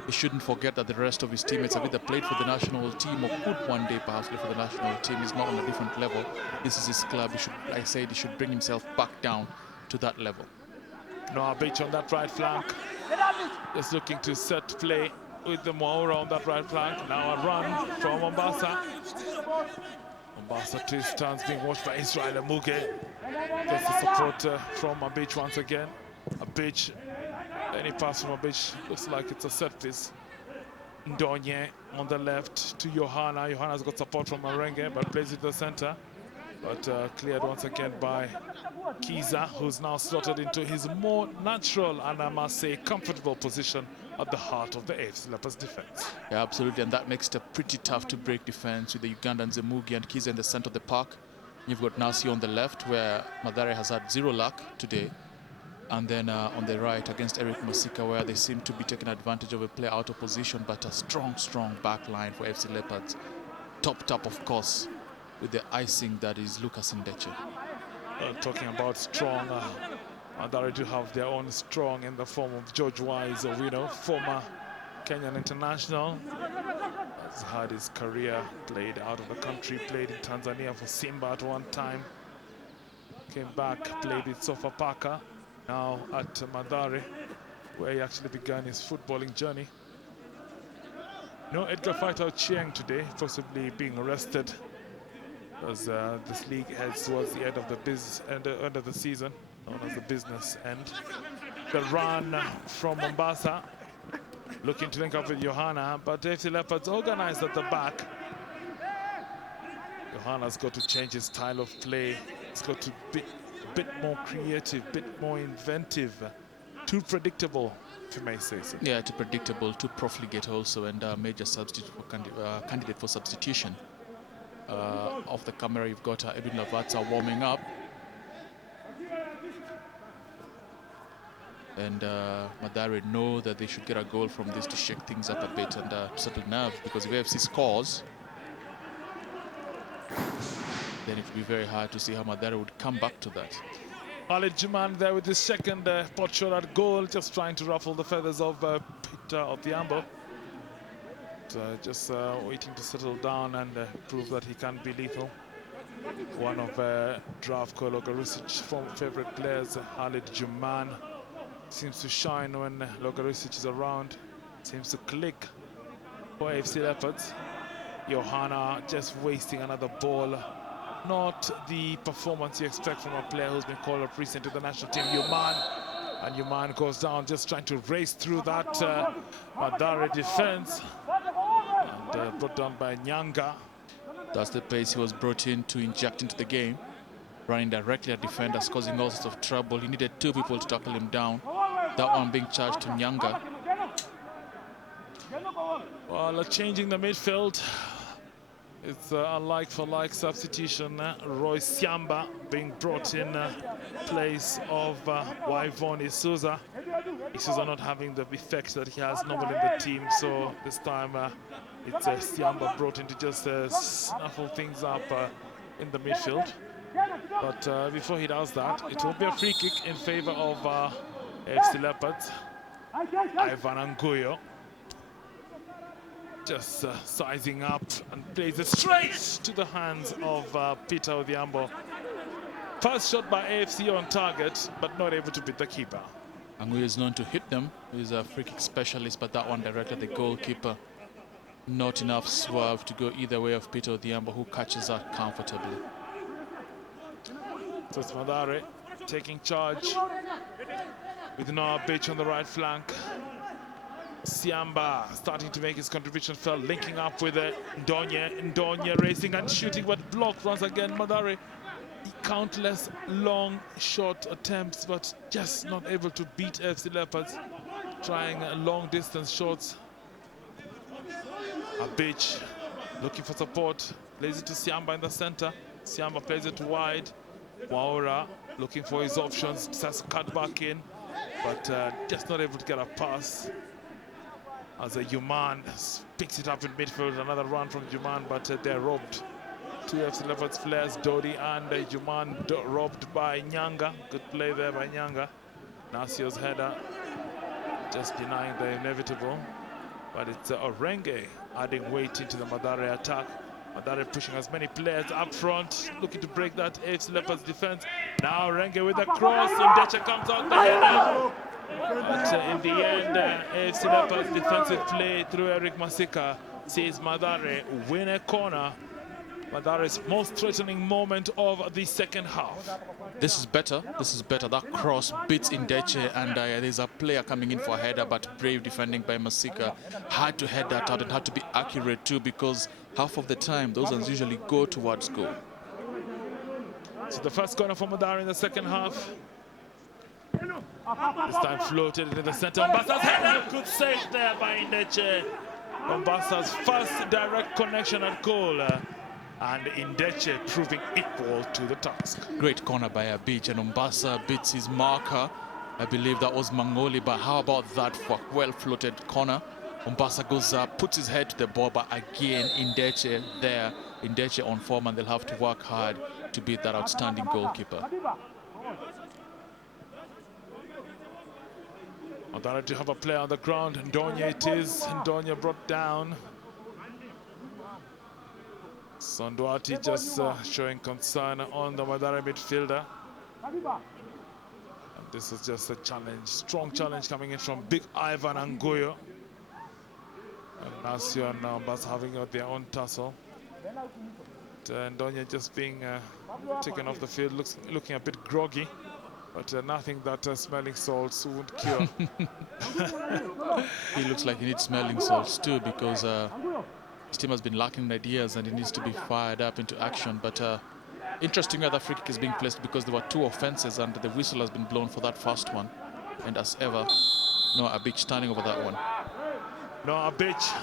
he shouldn't forget that the rest of his teammates have either played for the national team or could one day perhaps play for the national team. He's not on a different level. This is his club. Like I said, he should bring himself back down to that level. Noah Beach on that right flank. Just looking to set play with the Moura on that right flank. Now a run from Mombasa. Mombasa twist turns being watched by Israel Amuge. Gets the support from a Beach once again. A Beach. Any pass from a Beach looks like it's a set piece. Ndonye on the left to Johanna. Johanna's got support from Marenge, but plays it to the center. But cleared once again by Kiza, who's now slotted into his more natural and I must say comfortable position at the heart of the AFC Leopards defense. Yeah, absolutely, and that makes it a pretty tough to break defense with the Ugandans Zemugi and Kiza in the center of the park. You've got Nasi on the left, where Mathare has had zero luck today. And then on the right against Eric Masika, where they seem to be taking advantage of a player out of position, but a strong, strong back line for FC Leopards. Topped up, of course, with the icing that is Lucas Ndeche. Talking about strong, Mathare do have their own strong in the form of George Wise, former Kenyan international. Has had his career played out of the country, played in Tanzania for Simba at one time. Came back, played with Sofapaka. Now at Mathare, where he actually began his footballing journey. No Edgar Fighter Chieng today, possibly being arrested as this league heads towards the end of the end of the season, known as the business end. The run from Mombasa, looking to link up with Johanna, but FC Leopards organized at the back. Johanna's got to change his style of play. He's got to be a bit more creative, bit more inventive. Too predictable, if you may say so. Yeah, too predictable, too profligate also, and a major substitute for candidate for substitution. Off the camera, you've got Edwin Lavatsa warming up. And Mathare know that they should get a goal from this to shake things up a bit and settle nerves, because if AFC scores, then it would be very hard to see how Mathare would come back to that. Khalid Juman there with his second pot shot at goal, just trying to ruffle the feathers of Peter Odhiambo. Just waiting to settle down and prove that he can be lethal. One of Zdravko Logarusic's favorite players, Khalid Juman, seems to shine when Logarusic is around. Seems to click for AFC Leopards. Johanna just wasting another ball. Not the performance you expect from a player who's been called up recently to the national team, Yuman. And Yuman goes down, just trying to race through that Mathare defense. And brought down by Nyanga. That's the pace he was brought in to inject into the game. Running directly at defenders, causing all sorts of trouble. He needed two people to tackle him down. That one being charged to Nyanga. Well, changing the midfield. It's a like-for-like substitution. Roy Siamba being brought in place of Yvonne Isuza. Isuza not having the effect that he has normally in the team, so this time it's Siamba brought in to just snuffle things up in the midfield. But before he does that, it will be a free kick in favor of AFC Leopards. Ivan Anguyo just sizing up and plays it straight to the hands of Peter Odhiambo. First shot by AFC on target, but not able to beat the keeper. Anguyo is known to hit them. He's a free kick specialist, but that one directed the goalkeeper. Not enough swerve to go either way of Peter Odhiambo, who catches that comfortably. So it's Mathare taking charge with Noah Beach on the right flank. Siamba starting to make his contribution felt, linking up with Ndonye. Ndonye racing and shooting, but blocked once again. Mathare, countless long shot attempts, but just not able to beat FC Leopards. Trying long distance shots. A Beach looking for support, plays it to Siamba in the center. Siamba plays it wide. Waura looking for his options, just cut back in, but just not able to get a pass. as a Yuman picks it up in midfield. Another run from Yuman, but they're robbed. Two FC Leopards players, Dodi and Yuman, robbed by Nyanga. Good play there by Nyanga. Nasio's header just denying the inevitable. But it's Orenge adding weight into the Mathare attack. Mathare pushing as many players up front, looking to break that AFC Leopards defense. Now Orenge with a cross, Ndeche comes out the header. But in the end, AFC Leopards defensive play through Eric Masika sees Mathare win a corner. Mathare's most threatening moment of the second half. This is better. This is better. That cross beats Ndeche, and there's a player coming in for a header, but brave defending by Masika. Had to head that out and had to be accurate too, because half of the time those ones usually go towards goal. So the first corner for Mathare in the second half. This time floated into the center. Mbassa's header, good save there by Ndeche. Mbassa's first direct connection at goal. And Ndeche proving equal to the task. Great corner by Abich, and Mbassa beats his marker. I believe that was Mangoli, but how about that for a well-floated corner? Mbassa goes up, puts his head to the ball, but again, Ndeche there. Ndeche on form, and they'll have to work hard to beat that outstanding goalkeeper. Mathare to have a player on the ground. Ndonya it is. Ndonya brought down. Sondwati just showing concern on the Mathare midfielder. And this is just a challenge, strong challenge coming in from Big Ivan Anguyo. And Nasio and Mbassa having their own tussle. Ndonya just being taken off the field, looking a bit groggy. But nothing that smelling salts won't cure. He looks like he needs smelling salts too, because his team has been lacking ideas and he needs to be fired up into action. But interesting where the free kick is being placed, because there were two offenses and the whistle has been blown for that first one. And as ever, no Abich standing over that one. No Abich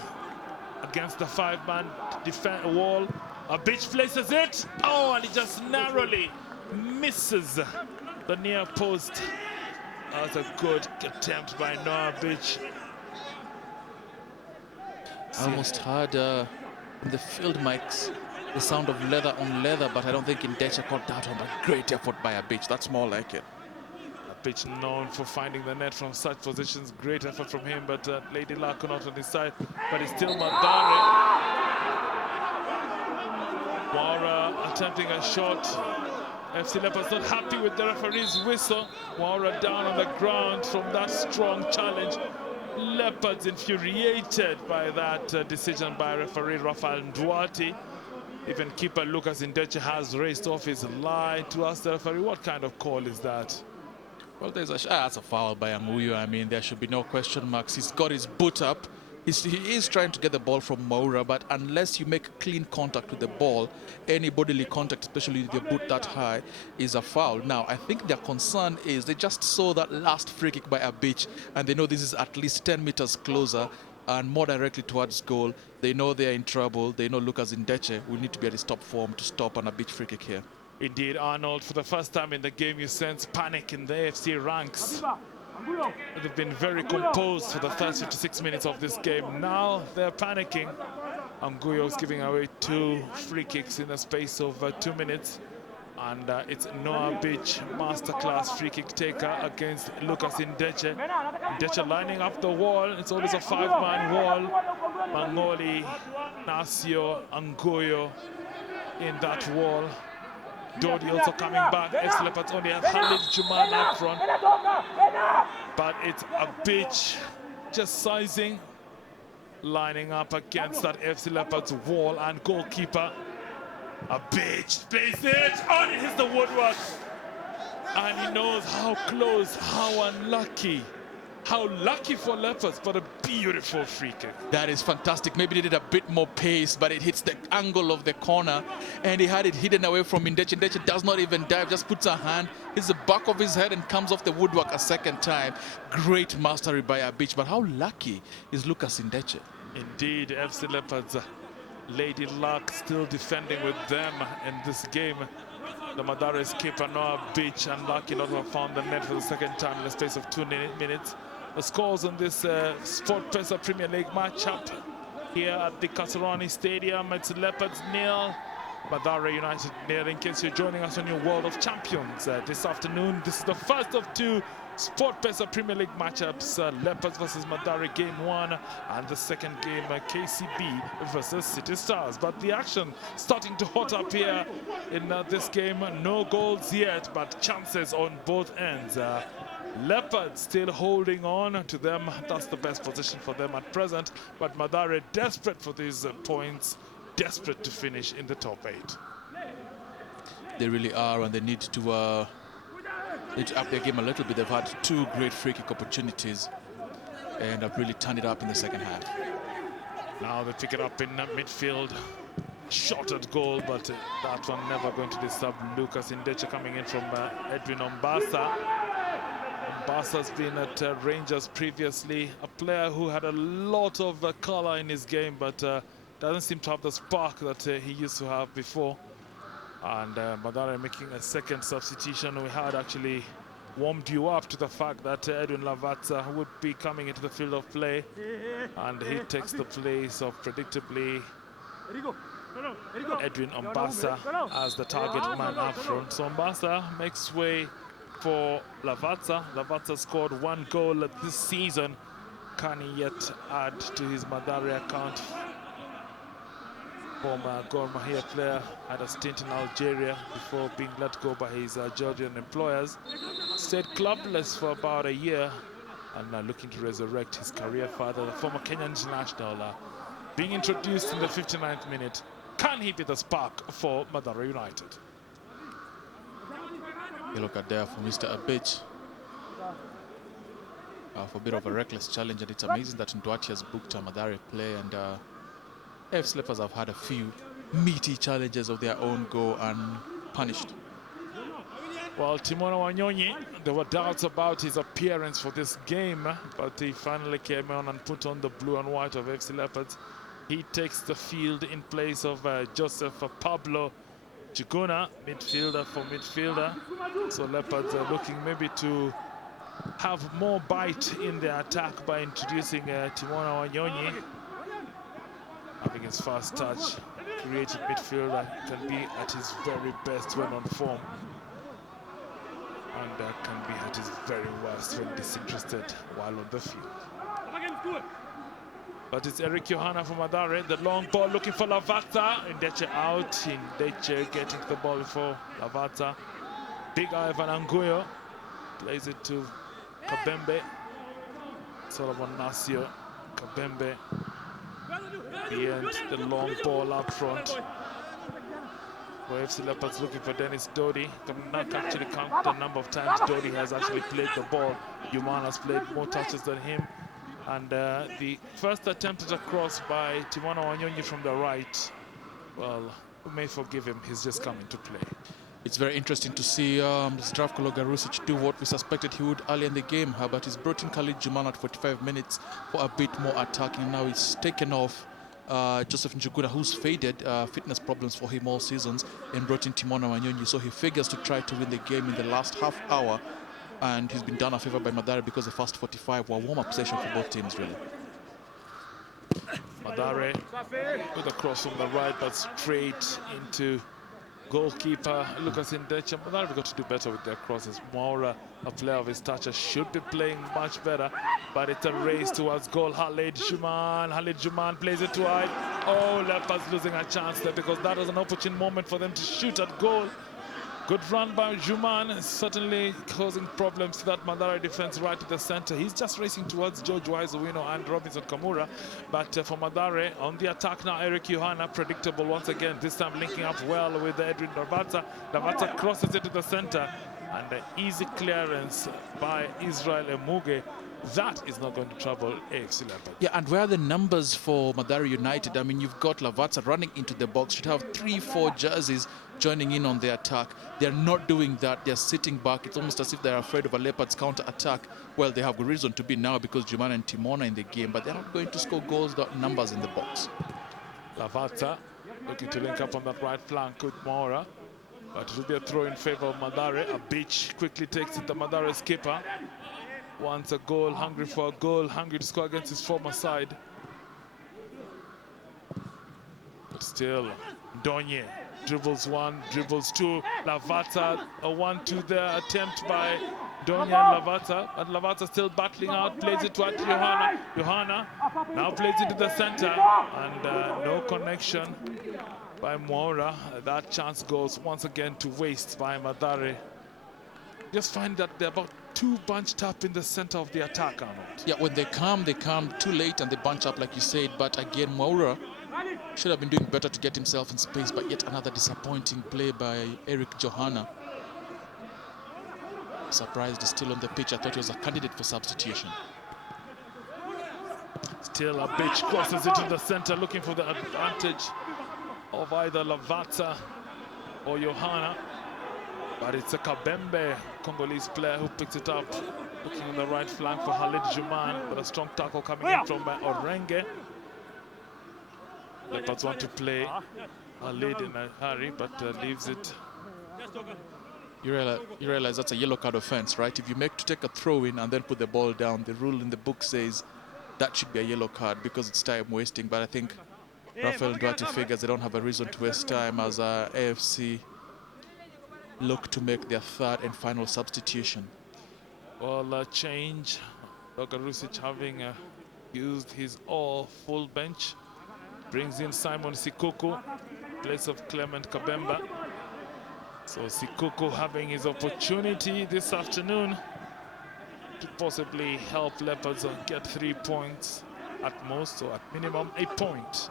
against the five-man defense wall. Abich places it. Oh, and he just narrowly misses the near post. That was a good attempt by Noah Abich. I almost heard in the field mics the sound of leather on leather, but I don't think Ndeche caught that one. But great effort by Abich. That's more like it. Abich known for finding the net from such positions. Great effort from him, but Lady Lark not on his side. But it's still Mathare. Waura attempting a shot. FC Leopards not happy with the referee's whistle. Waura down on the ground from that strong challenge. Leopards infuriated by that decision by referee Rafael Nduati. Even keeper Lucas Ndeche has raced off his line to ask the referee, what kind of call is that? Well, that's a foul by Anguyo. I mean, there should be no question marks. He's got his boot up. He is trying to get the ball from Moura, but unless you make clean contact with the ball, any bodily contact, especially with your boot that high, is a foul. Now, I think their concern is they just saw that last free kick by Abich, and they know this is at least 10 meters closer and more directly towards goal. They know they're in trouble. They know Lucas Ndeche will need to be at his top form to stop an Abich free kick here. Indeed, Arnold, for the first time in the game, you sense panic in the AFC ranks. They've been very composed for the first 56 minutes of this game. Now they're panicking. Anguyo's giving away 2 free kicks in the space of 2 minutes. And it's Noah Abich, masterclass free kick taker against Lucas Ndeche. Ndeche lining up the wall. It's always a 5-man wall. Mangoli, Nasio, Anguyo in that wall. Dodi also coming back. FC Leopards only have Khalid Juman up front. But it's Abich just sizing, lining up against that FC Leopards wall, and goalkeeper Abich plays it. Oh, it hits the woodwork. And he knows how close, how unlucky. How lucky for Leopards, but a beautiful free kick. That is fantastic. Maybe they did a bit more pace, but it hits the angle of the corner, and he had it hidden away from Ndeche. Ndeche does not even dive, just puts a hand, hits the back of his head, and comes off the woodwork a second time. Great mastery by Abich, but how lucky is Lucas Ndeche? Indeed, FC Leopards, Lady Luck still defending with them in this game. The Mathare's keeper Noah Abich, unlucky not to have found the net for the second time in the space of 2 minutes. the scores in this Sport Pesa Premier League matchup here at the Kasarani Stadium. It's Leopards nil, Mathare United nil. In case you're joining us on your World of Champions this afternoon, this is the first of two Sport Pesa Premier League matchups, Leopards versus Mathare game 1, and the second game KCB versus City Stars. But the action starting to hot up here in this game. No goals yet, but chances on both ends. Leopards still holding on to them. That's the best position for them at present, but Mathare desperate for these points, desperate to finish in the top 8. They really are, and they need to up their game a little bit. They've had 2 great free kick opportunities and have really turned it up in the second half. Now they pick it up in midfield. Shot at goal, but that one never going to disturb Lucas Indecha coming in from Edwin Ombasa. Ombasa's been at Rangers previously, a player who had a lot of color in his game, but doesn't seem to have the spark that he used to have before. And Mathare making a second substitution. We had actually warmed you up to the fact that Edwin Lavazza would be coming into the field of play, and he takes the place of predictably Edwin Ombasa as the target man up front. So Ombasa makes way for Lavazza. Lavazza scored 1 goal this season. Can he yet add to his Mathare account? Former Gor Mahia player had a stint in Algeria before being let go by his Georgian employers. Stayed clubless for about a year and now looking to resurrect his career father, the former Kenyan international, being introduced in the 59th minute. Can he be the spark for Mathare United? You look at there for Mr. Abich for a bit of a reckless challenge, and it's amazing that Nduati has booked a Mathare play, and AFC Leopards have had a few meaty challenges of their own go unpunished. Well, Timona Wanyonyi, there were doubts about his appearance for this game, but he finally came on and put on the blue and white of AFC Leopards. He takes the field in place of Joseph Pablo Chiguna, midfielder for midfielder. So Leopards are looking maybe to have more bite in their attack by introducing Timona Wanyonyi. Having his fast touch, creative midfielder, can be at his very best when on form, and can be at his very worst when disinterested while on the field. But it's Eric Johanna from Mathare, the long ball looking for Lavazza. Indeche out, Indeche getting the ball before Lavazza. Big Ivan Anguyo plays it to Kabembe. Solomon Nasio, Kabembe. The end, the long ball up front. For FC Leopards looking for Dennis Dodi. Cannot actually count the number of times Dodi has actually played the ball. Yuman has played more touches than him. And the first attempt at a cross by Timona Wanyonyi from the right, well, we may forgive him, he's just coming to play. It's very interesting to see Zdravko Logarusic do what we suspected he would early in the game, but he's brought in Khalid Juman at 45 minutes for a bit more attacking. Now he's taken off Joseph Njuguna, who's faded, fitness problems for him all seasons, and brought in Timona Wanyonyi. So he figures to try to win the game in the last half hour, and he's been done a favor by Mathare because the first 45 were warm-up session for both teams, really. Mathare with a cross from the right, but straight into goalkeeper Lucas Indecha. Mathare have got to do better with their crosses. Maura, a player of his stature, should be playing much better, but it's a race towards goal. Khalid Juman plays it wide. Oh, Leopards losing a chance there because that was an opportune moment for them to shoot at goal. Good run by Juman, certainly causing problems to that Mathare defense right to the center. He's just racing towards George Waizowino and Robinson Kamura. But for Mathare, on the attack now, Eric Johanna, predictable once again, this time linking up well with Edwin Lavazza. Lavazza crosses it to the center, and an easy clearance by Israel Emuge. That is not going to trouble AFC Leopards. Yeah, and where are the numbers for Mathare United? I mean, you've got Lavazza running into the box, should have 3-4 jerseys joining in on the attack. They're not doing that. They're sitting back. It's almost as if they're afraid of a Leopards counter-attack. Well, they have good reason to be now because Juman and Timona in the game, but they're not going to score goals, not numbers in the box. Lavazza looking to link up on that right flank with Maura, but it will be a throw in favor of Mathare. A beach quickly takes it, the Mathare skipper. wants a goal, hungry for a goal, hungry to score against his former side. But still, Donye dribbles one, dribbles two. Lavata, a 1-2 there, attempt by Donye and Lavata. But Lavata still battling out, plays it to Johanna. Johanna now plays it to the center, and no connection by Moura. That chance goes once again to waste by Mathare. Just find that they're about too bunched up in the center of the attack, Arnold. Yeah, when they come too late and they bunch up, like you said. But again, Moura should have been doing better to get himself in space, but yet another disappointing play by Eric Johanna. Surprised he's still on the pitch. I thought he was a candidate for substitution. Still a bitch crosses it to the center, looking for the advantage of either Lavata or Johanna. But it's a Kabembe, Congolese player, who picks it up, looking on the right flank for Khalid Juman, but a strong tackle coming in from Orenge. Leopards want to play Khalid in a hurry, but leaves it. You realize that's a yellow card offense, right? If you make to take a throw in and then put the ball down, the rule in the book says that should be a yellow card because it's time wasting. But I think Rafael Duarte figures they don't have a reason to waste time as AFC look to make their third and final substitution. Well, change. Dogarusic having used his all full bench. Brings in Simon Sikuku, place of Clement Kabemba. So Sikuku having his opportunity this afternoon to possibly help Leopards get 3 points at most, or at minimum 8 points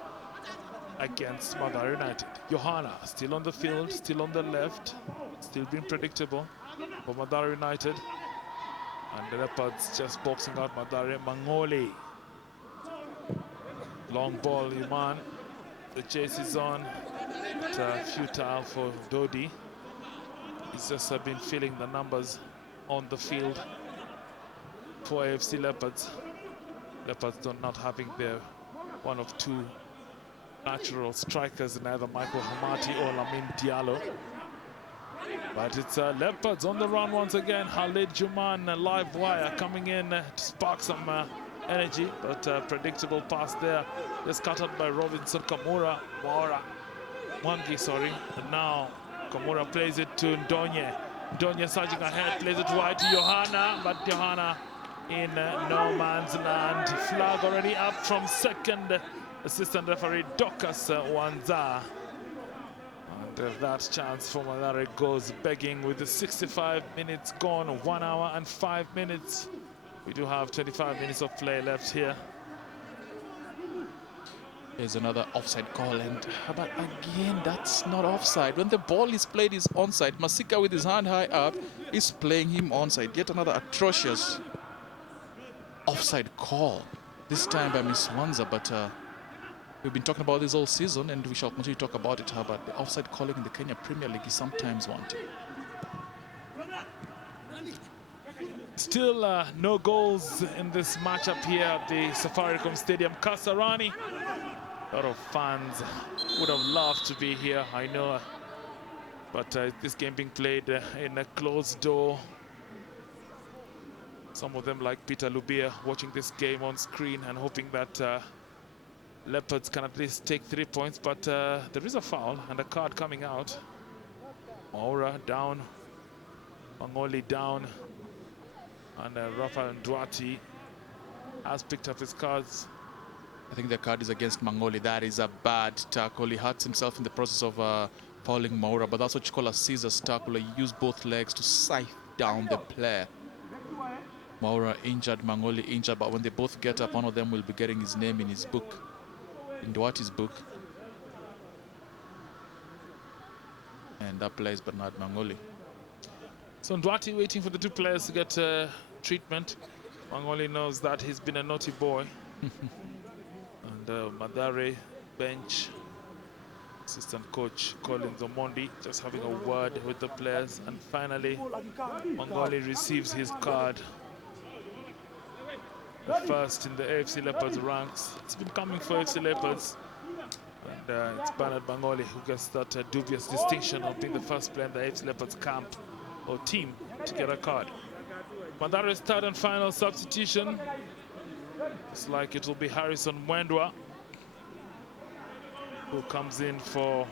against Mathare United. Johanna still on the field, still on the left, still being predictable for Mathare United. And the Leopards just boxing out Mathare. Mangoli. Long ball, Iman. The chase is on. But, futile for Dodi. He's just been filling the numbers on the field for AFC Leopards. Leopards not having their one of two natural strikers in either Michael Hamati or Lamin Diallo. But it's Leopards on the run once again. Khalid Juman, a live wire coming in to spark some energy, but predictable pass there. Just cut out by Robinson Mwangi, sorry. And now Kamura plays it to Donye. Donye surging ahead, plays it wide to Johanna, but Johanna in no man's land. Flag already up from second assistant referee Docas Wanza. And that chance for Mathare goes begging with the 65 minutes gone, 1 hour and 5 minutes. We do have 25 minutes of play left here. There's another offside call, and but again, that's not offside. When the ball is played, is onside. Masika with his hand high up is playing him onside. Yet another atrocious offside call, this time by Miss Wanza, but we've been talking about this all season, and we shall continue to talk about it. But the offside calling in the Kenya Premier League is sometimes wanted. Still no goals in this matchup here at the Safaricom Stadium. Kasarani, a lot of fans would have loved to be here, I know. But this game being played in a closed door. Some of them, like Peter Lubia, watching this game on screen and hoping that Leopards can at least take 3 points. But there is a foul and a card coming out. Maura down, Mangoli down. And Rafael Duarte has picked up his cards. I think the card is against Mangoli. That is a bad tackle. He hurts himself in the process of fouling Maura, but that's what you call a scissors tackle. He used both legs to scythe down the player. Maura injured, Mangoli injured, but when they both get up, one of them will be getting his name in his book, in Duarte's book. And that player is Bernard Mangoli. So Duarte waiting for the two players to get treatment. Mangoli knows that he's been a naughty boy. And Mathare bench, assistant coach Colin Zomondi just having a word with the players. And finally, Mangoli receives his card. The first in the AFC Leopards ranks. It's been coming for AFC Leopards. And it's Bernard Mangoli who gets that dubious distinction of being the first player in the AFC Leopards camp or team to get a card. Mathare's third and final substitution. It's like it will be Harrison Mwendwa, who comes in for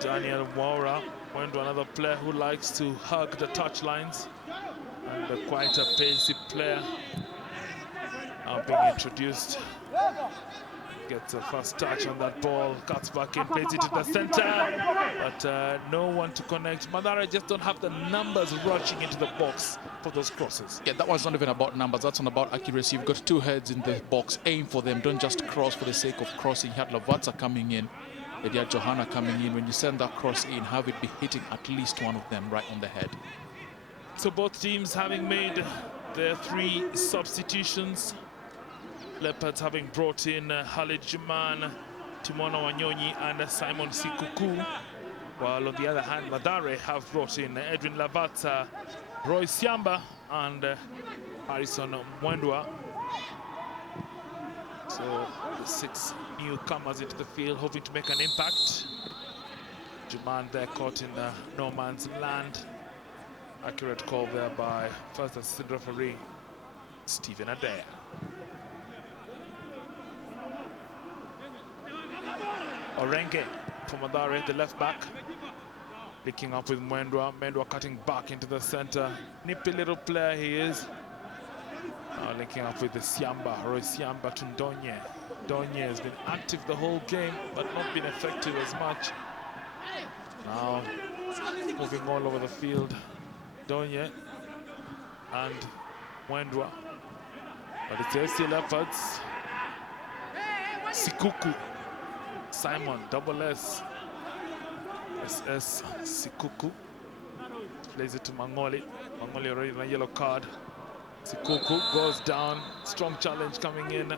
Daniel Mwaura. Mwendwa, another player who likes to hug the touchlines, and quite a pacey player, being introduced. Gets a first touch on that ball, cuts back in, plays it to the center, but no one to connect. Mathare just don't have the numbers rushing into the box for those crosses. Yeah, that one's not even about numbers, that's not about accuracy. You've got two heads in the box, aim for them, don't just cross for the sake of crossing. You had Lavazza coming in, you had Johanna coming in. When you send that cross in, have it be hitting at least one of them right on the head. So both teams having made their 3 substitutions. Leopards having brought in Khalid Juman, Timona Wanyonyi and Simon Sikuku, while on the other hand Mathare have brought in Edwin Lavazza, Roy Siamba and Harrison Mwendwa. So the 6 newcomers into the field hoping to make an impact. Juman there caught in no man's land. Accurate call there by first assistant referee Stephen Adair. Orenge for Mathare, the left back, linking up with Mwendwa. Mwendwa cutting back into the center. Nippy little player he is. Now linking up with the Siamba, Roy Siamba to Ndonye. Ndonye has been active the whole game, but not been effective as much. Now moving all over the field, Ndonye and Mwendwa. But it's the FC Leopards. Sikuku. Simon, double S. SS Sikuku. Plays it to Mangoli. Mangoli already in a yellow card. Sikuku goes down. Strong challenge coming in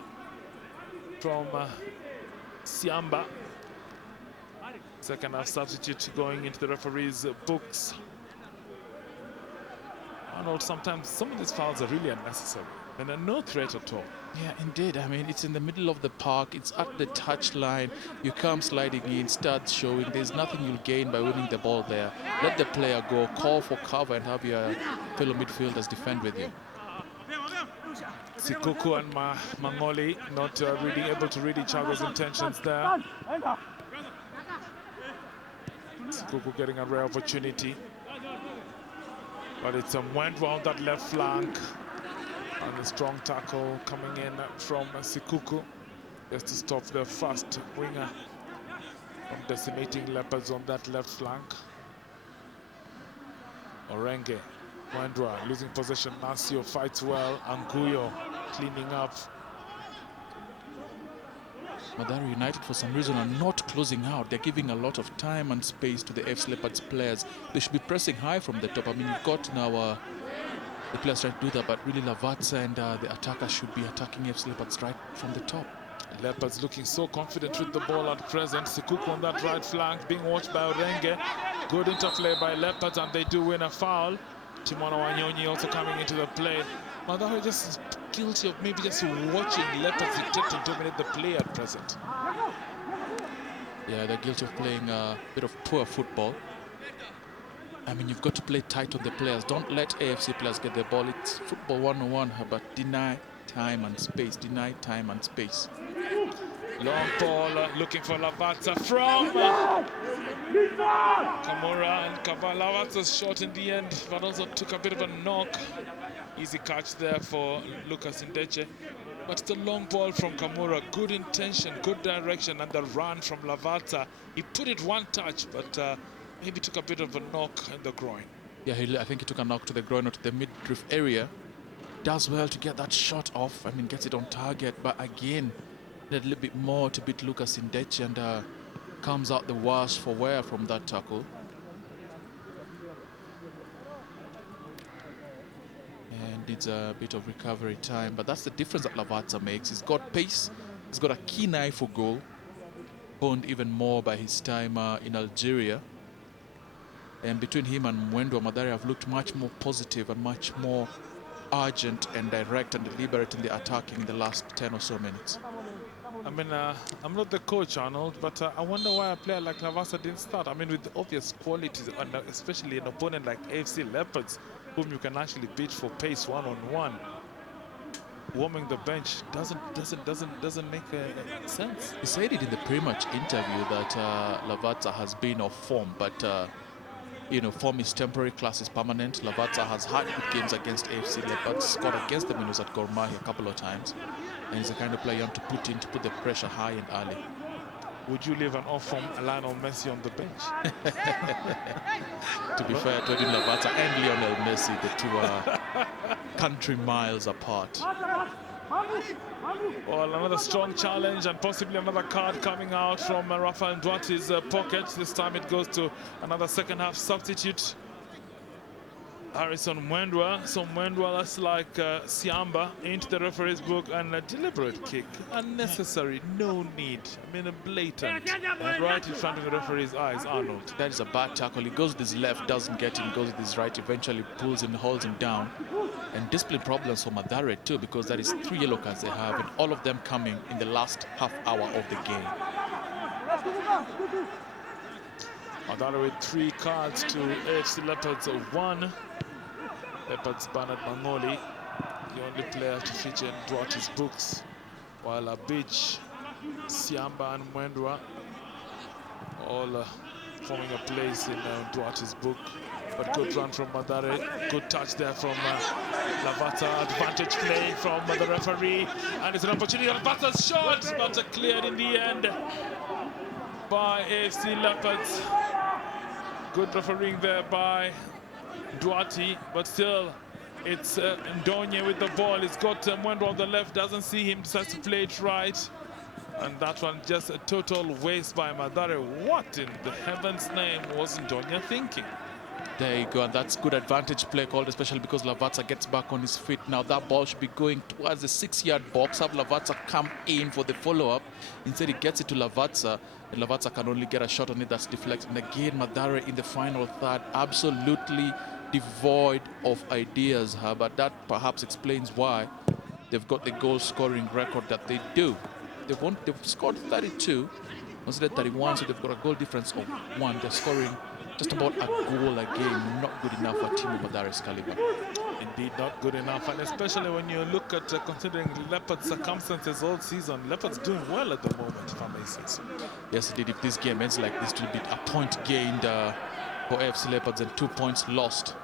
from Siamba. Second half substitute going into the referee's books. Arnold, sometimes some of these fouls are really unnecessary and are no threat at all. Yeah, indeed. I mean, it's in the middle of the park. It's at the touch line. You come sliding in, start showing. There's nothing you'll gain by winning the ball there. Let the player go, call for cover, and have your fellow midfielders defend with you. Sikuku and Mangoli not really able to read each other's intentions there. Sikuku getting a rare opportunity. But it's a Mwendwa on that left flank. And a strong tackle coming in from Sikuku just to stop the fast winger from decimating Leopards on that left flank. Orenge, Mwendwa losing possession. Nasio fights well. Anguyo cleaning up. Mathare United, for some reason, are not closing out. They're giving a lot of time and space to the FC Leopards players. They should be pressing high from the top. I mean, you've got now the players trying to do that, but really Lavazza and the attackers should be attacking FC Leopards right from the top. Leopards looking so confident with the ball at present. Sikuku on that right flank, being watched by Orenge. Good interplay by Leopards, and they do win a foul. Timona Wanyonyi also coming into the play. Mathare just guilty of maybe just watching Leopards dictate to dominate the play at present. Yeah, they're guilty of playing a bit of poor football. I mean, you've got to play tight on the players. Don't let AFC players get the ball. It's football 101, but deny time and space. Deny time and space. Long ball looking for Lavazza from Kamura, and Lavazza's shot in the end, but also took a bit of a knock. Easy catch there for Lucas Ndeche. But it's a long ball from Kamura. Good intention, good direction, and the run from Lavazza. He put it one touch, but maybe took a bit of a knock in the groin. Yeah, I think he took a knock to the groin or to the midriff area. Does well to get that shot off. I mean, gets it on target, but again, a little bit more to beat Lucas Ndeche, and comes out the worst for wear from that tackle. And needs a bit of recovery time, but that's the difference that Lavazza makes. He's got pace, he's got a keen eye for goal, honed even more by his time in Algeria. And between him and Mwendwa, Mathare have looked much more positive and much more urgent and direct and deliberate in the attacking in the last 10 or so minutes. I mean, I'm not the coach, Arnold, but I wonder why a player like Lavasa didn't start. I mean, with the obvious qualities, and especially an opponent like AFC Leopards, whom you can actually beat for pace one-on-one. Warming the bench doesn't make sense. He said it in the pre-match interview that Lavazza has been off form, but you know, form is temporary, class is permanent. Lavazza has had good games against AFC Leopards, scored against them when he was at Gor Mahia a couple of times, and he's the kind of player you want to put in to put the pressure high and early. Would you leave an off-form Lionel Messi on the bench? To be fair to Edwin Lavazza and Lionel Messi, the two are country miles apart. Well, another strong challenge and possibly another card coming out from Rafael Duarte's pocket. This time it goes to another second half substitute, Harrison Mwendwa. So Mwendwa, that's like Siamba into the referee's book, and a deliberate kick. Unnecessary, no need. I mean, a blatant. And right in front of the referee's eyes, Arnold. That is a bad tackle. He goes with his left, doesn't get him, goes with his right, eventually pulls him, holds him down. And discipline problems for Mathare too, because that is 3 yellow cards they have, and all of them coming in the last half hour of the game. Mathare with 3 cards to AFC Leopards 1. Leopards Bernard Mangoli, the only player to feature in Duarte's books, while Abich, Siamba and Mwendwa all forming a place in Duarte's book. But good run from Mathare, good touch there from Lavazza, advantage play from the referee, and it's an opportunity. Lavazza's shot, but cleared in the end by AFC Leopards. Good refereeing there by Duarte, but still it's Ndonye with the ball. He's got Mwendwa on the left, doesn't see him, decides to play it right. And that one just a total waste by Mathare. What in the heaven's name was Ndonye thinking? There you go, and that's good advantage play called, especially because Lavazza gets back on his feet. Now that ball should be going towards the 6-yard box. Have Lavazza come in for the follow-up. Instead, he gets it to Lavazza, and Lavazza can only get a shot on it that's deflected. And again, Mathare in the final third, absolutely devoid of ideas, but that perhaps explains why they've got the goal-scoring record that they do. They've scored 32, considered 31, so they've got a goal difference of 1. They're scoring just about a goal a game. Not good enough for a team of Mathare's caliber. Indeed, not good enough, and especially when you look at considering Leopard's circumstances all season. Leopard's doing well at the moment, if I may say so. Yes, indeed. If this game ends like this, it will be a point gained for AFC Leopards and 2 points lost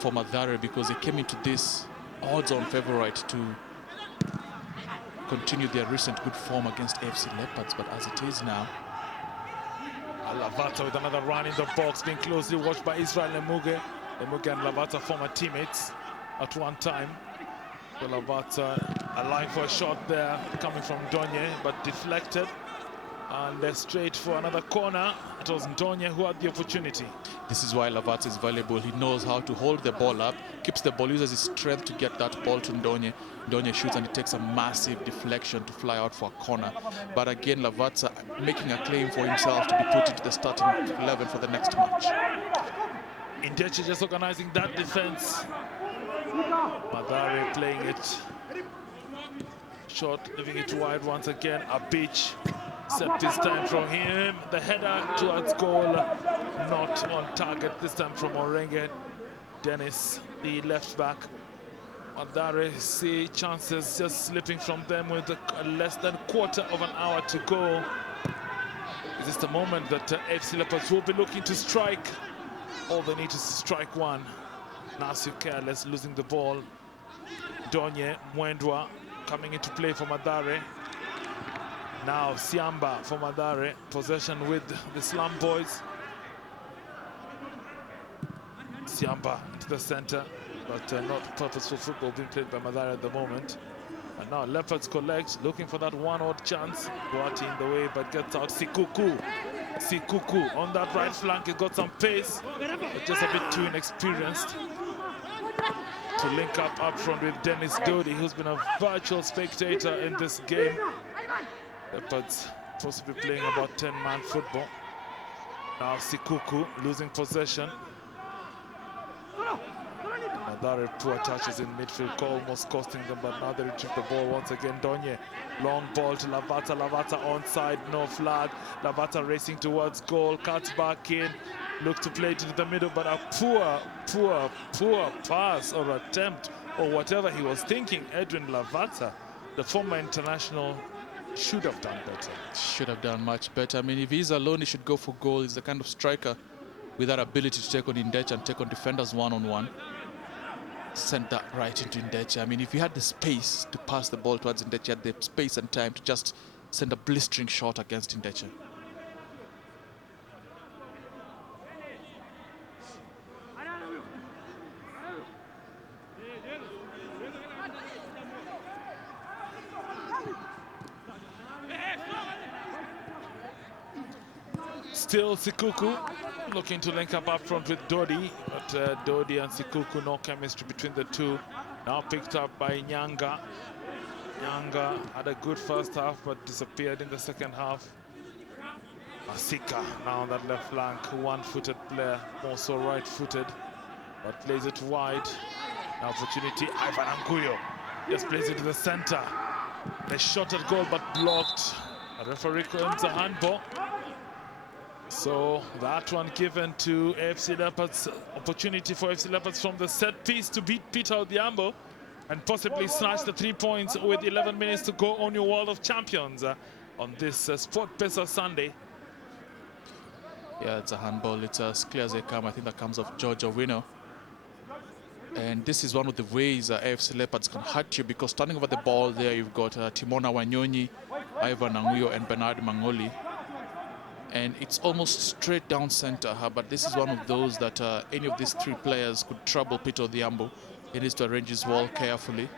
for Mathare, because they came into this odds-on favorite to continue their recent good form against AFC Leopards. But as it is now, Lavazza with another run in the box, being closely watched by Israel Lemuge. Lemuge and Lavazza former teammates at one time. So Lavazza alive for a shot there coming from Ndonye, but deflected. And they're straight for another corner. It was Ndonye who had the opportunity. this is why Lavazza is valuable. He knows how to hold the ball up, keeps the ball, uses his strength to get that ball to Ndonye. Ndonye shoots and it takes a massive deflection to fly out for a corner. But again, Lavazza making a claim for himself to be put into the starting 11 for the next match. Indeche just organizing that defense. Mathare playing it short, leaving it wide once again. Abich, set this time from him. The header towards goal, not on target this time from Orenge. Dennis, the left back. Mathare see chances just slipping from them with less than quarter of an hour to go. Is this the moment that FC Leopards will be looking to strike? All they need is to strike one. Nasio careless, losing the ball. Ndonye, Mwendwa coming into play for Mathare. Now Siamba for Mathare, possession with the Slum Boys. Siamba to the center, but not purposeful football being played by Mathare at the moment. And now Leopards collect, looking for that one odd chance. Duarte in the way, but gets out Sikuku. Sikuku on that right flank, he got some pace, but just a bit too inexperienced to link up front with Dennis Dodi, who's been a virtual spectator in this game. Leopards possibly playing about 10-man football. Now Sikuku losing possession. Mathare poor touches in midfield, almost costing them, but now they retrieve the ball once again. Donye, long ball to Lavata. Lavata onside, no flag. Lavata racing towards goal, cuts back in, look to play it into the middle, but a poor pass or attempt or whatever he was thinking. Edwin Lavata, the former international, should have done better. Should have done much better. I mean, if he's alone, he should go for goal. He's the kind of striker with that ability to take on Indecha and take on defenders one-on-one. Send that right into Indecha. I mean, if you had the space to pass the ball towards Indecha, you had the space and time to just send a blistering shot against Indecha. Still Sikuku looking to link up front with Dodi, but Dodi and Sikuku, no chemistry between the two. Now picked up by Nyanga. Nyanga had a good first half but disappeared in the second half. Masika now on that left flank, one-footed player, more so right-footed, but plays it wide. Now opportunity, Ivan Anguyo just plays it to the center. They shot at goal but blocked. A referee claims a handball. So that one given to AFC Leopards, opportunity for AFC Leopards from the set piece to beat Peter Odhiambo and possibly snatch the 3 points with 11 minutes to go on your World of Champions on this Sport Pesa Sunday. Yeah, it's a handball. It's as clear as they come. I think that comes off George Owino. And this is one of the ways AFC Leopards can hurt you, because standing over the ball there, you've got Timona Wanyonyi, Ivan Anguyo, and Bernard Mangoli. And it's almost straight down center, but this is one of those that any of these three players could trouble Peter Odhiambo. He needs to arrange his wall carefully,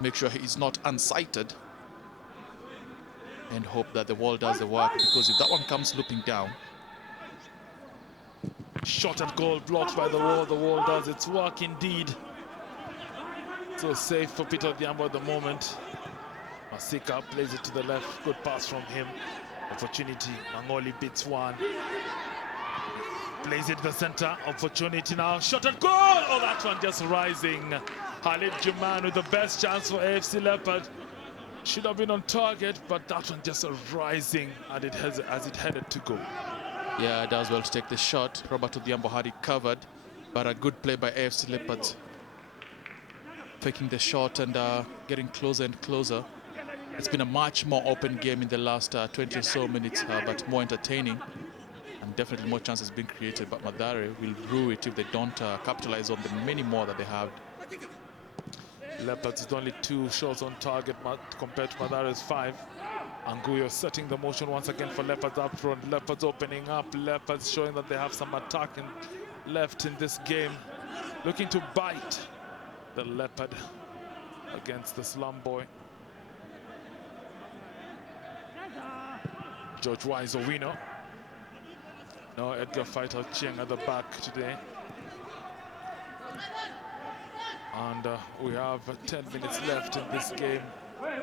make sure he is not unsighted, and hope that the wall does the work, because if that one comes looping down. Shot at goal, blocked by the wall does its work indeed. So safe for Peter Odhiambo at the moment. Masika plays it to the left, good pass from him. Opportunity, Mangoli beats one. Plays it to the center, opportunity now, shot at goal! Oh, that one just rising. Khalid Juman with the best chance for AFC Leopard. Should have been on target, but that one just rising as it headed to go. Yeah, it does well to take the shot. Robert Odhiambo had it covered, but a good play by AFC Leopards. Taking the shot and getting closer and closer. It's been a much more open game in the last 20 or so minutes, but more entertaining. And definitely more chances being created, but Mathare will rue it if they don't capitalize on the many more that they have. Leopards with only 2 shots on target compared to Mathare's 5. Anguyo setting the motion once again for Leopards up front. Leopards opening up. Leopards showing that they have some attacking left in this game. Looking to bite the Leopard against the Slum Boy. George Wise Owino. No Edgar Fighter Chiang at the back today. And we have 10 minutes left in this game.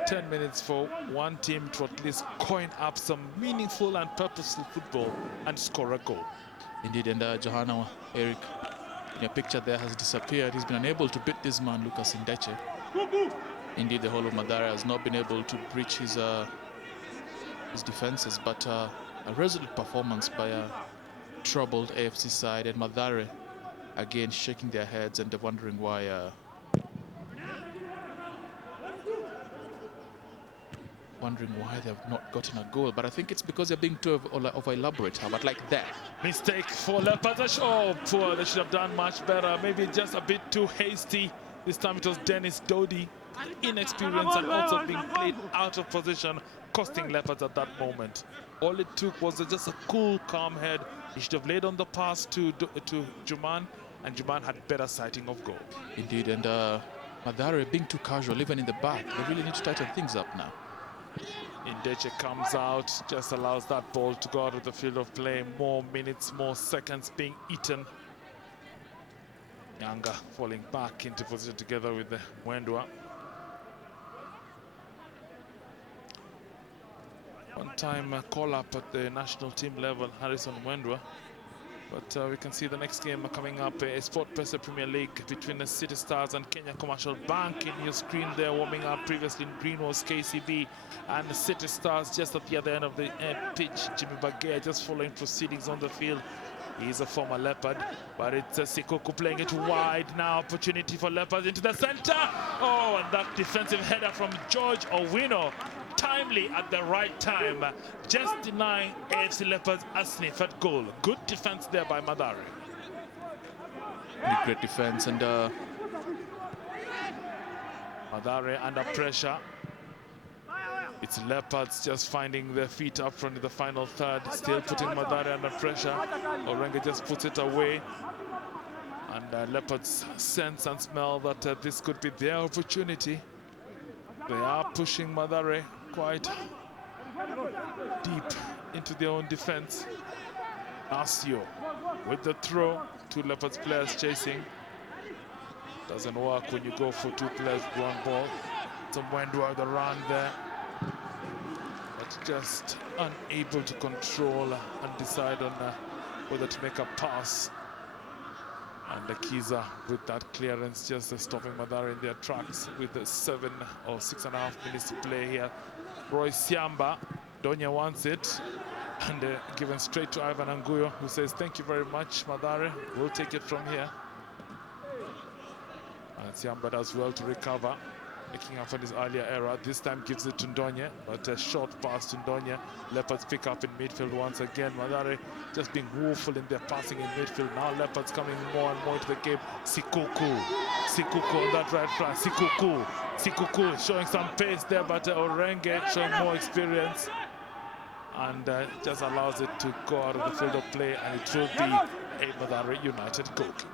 10 minutes for one team to at least coin up some meaningful and purposeful football and score a goal. Indeed, and Johanna, Eric, in your picture there, has disappeared. He's been unable to beat this man, Lucas Indeche. Indeed, the whole of Mathare has not been able to breach his defenses, but a resolute performance by a troubled AFC side, and Mathare again shaking their heads and wondering why they have not gotten a goal. But I think it's because they're being too over elaborate, but like that. Mistake for Leopards. Oh, poor. They should have done much better. Maybe just a bit too hasty. This time it was Dennis Dodi. Inexperienced and also being played out of position, costing Leopards at that moment. All it took was just a cool, calm head. He should have laid on the pass to Juman, and Juman had better sighting of goal. Indeed, and Mathare being too casual, even in the back. They really need to tighten things up now. Indeche comes out, just allows that ball to go out of the field of play. More minutes, more seconds being eaten. Nyanga falling back into position together with the Mwendwa. One-time call-up at the national team level, Harrison Mwendwa But we can see the next game coming up, a Sport Pesa Premier League between the City Stars and Kenya Commercial Bank. In your screen there, warming up. Previously in green was KCB and the City Stars just at the other end of the pitch. Jimmy Bagea just following proceedings on the field. He's a former Leopard, but it's Sikoku playing it wide now. Opportunity for Leopards into the center. Oh, and that defensive header from George Owino, timely at the right time, just denying AFC Leopards a sniff at goal. Good defense there by Mathare. Great defense, and Mathare under pressure. It's Leopards just finding their feet up front in the final third, still putting Mathare under pressure. Orenge just puts it away. And Leopards sense and smell that this could be their opportunity. They are pushing Mathare quite deep into their own defense. Asio with the throw, 2 Leopards players chasing. Doesn't work when you go for 2 players, 1 ball. Some Wendwa the run there. But just unable to control and decide on whether to make a pass. And the Kiza with that clearance just stopping Mathare in their tracks with the 7 or 6.5 minutes to play here. Roy Siamba, Donya wants it, and given straight to Ivan Anguyo, who says, "Thank you very much, Mathare. We'll take it from here." And Siamba does well to recover, making up for his earlier error. This time gives it to Ndonye, but a short pass to Ndonye. Leopards pick up in midfield once again. Mathare just being woeful in their passing in midfield. Now Leopards coming more and more into the game. Sikoku on that right flank. Sikoku showing some pace there, but Orenge showing more experience. And just allows it to go out of the field of play, and it will be a Mathare United goal kick.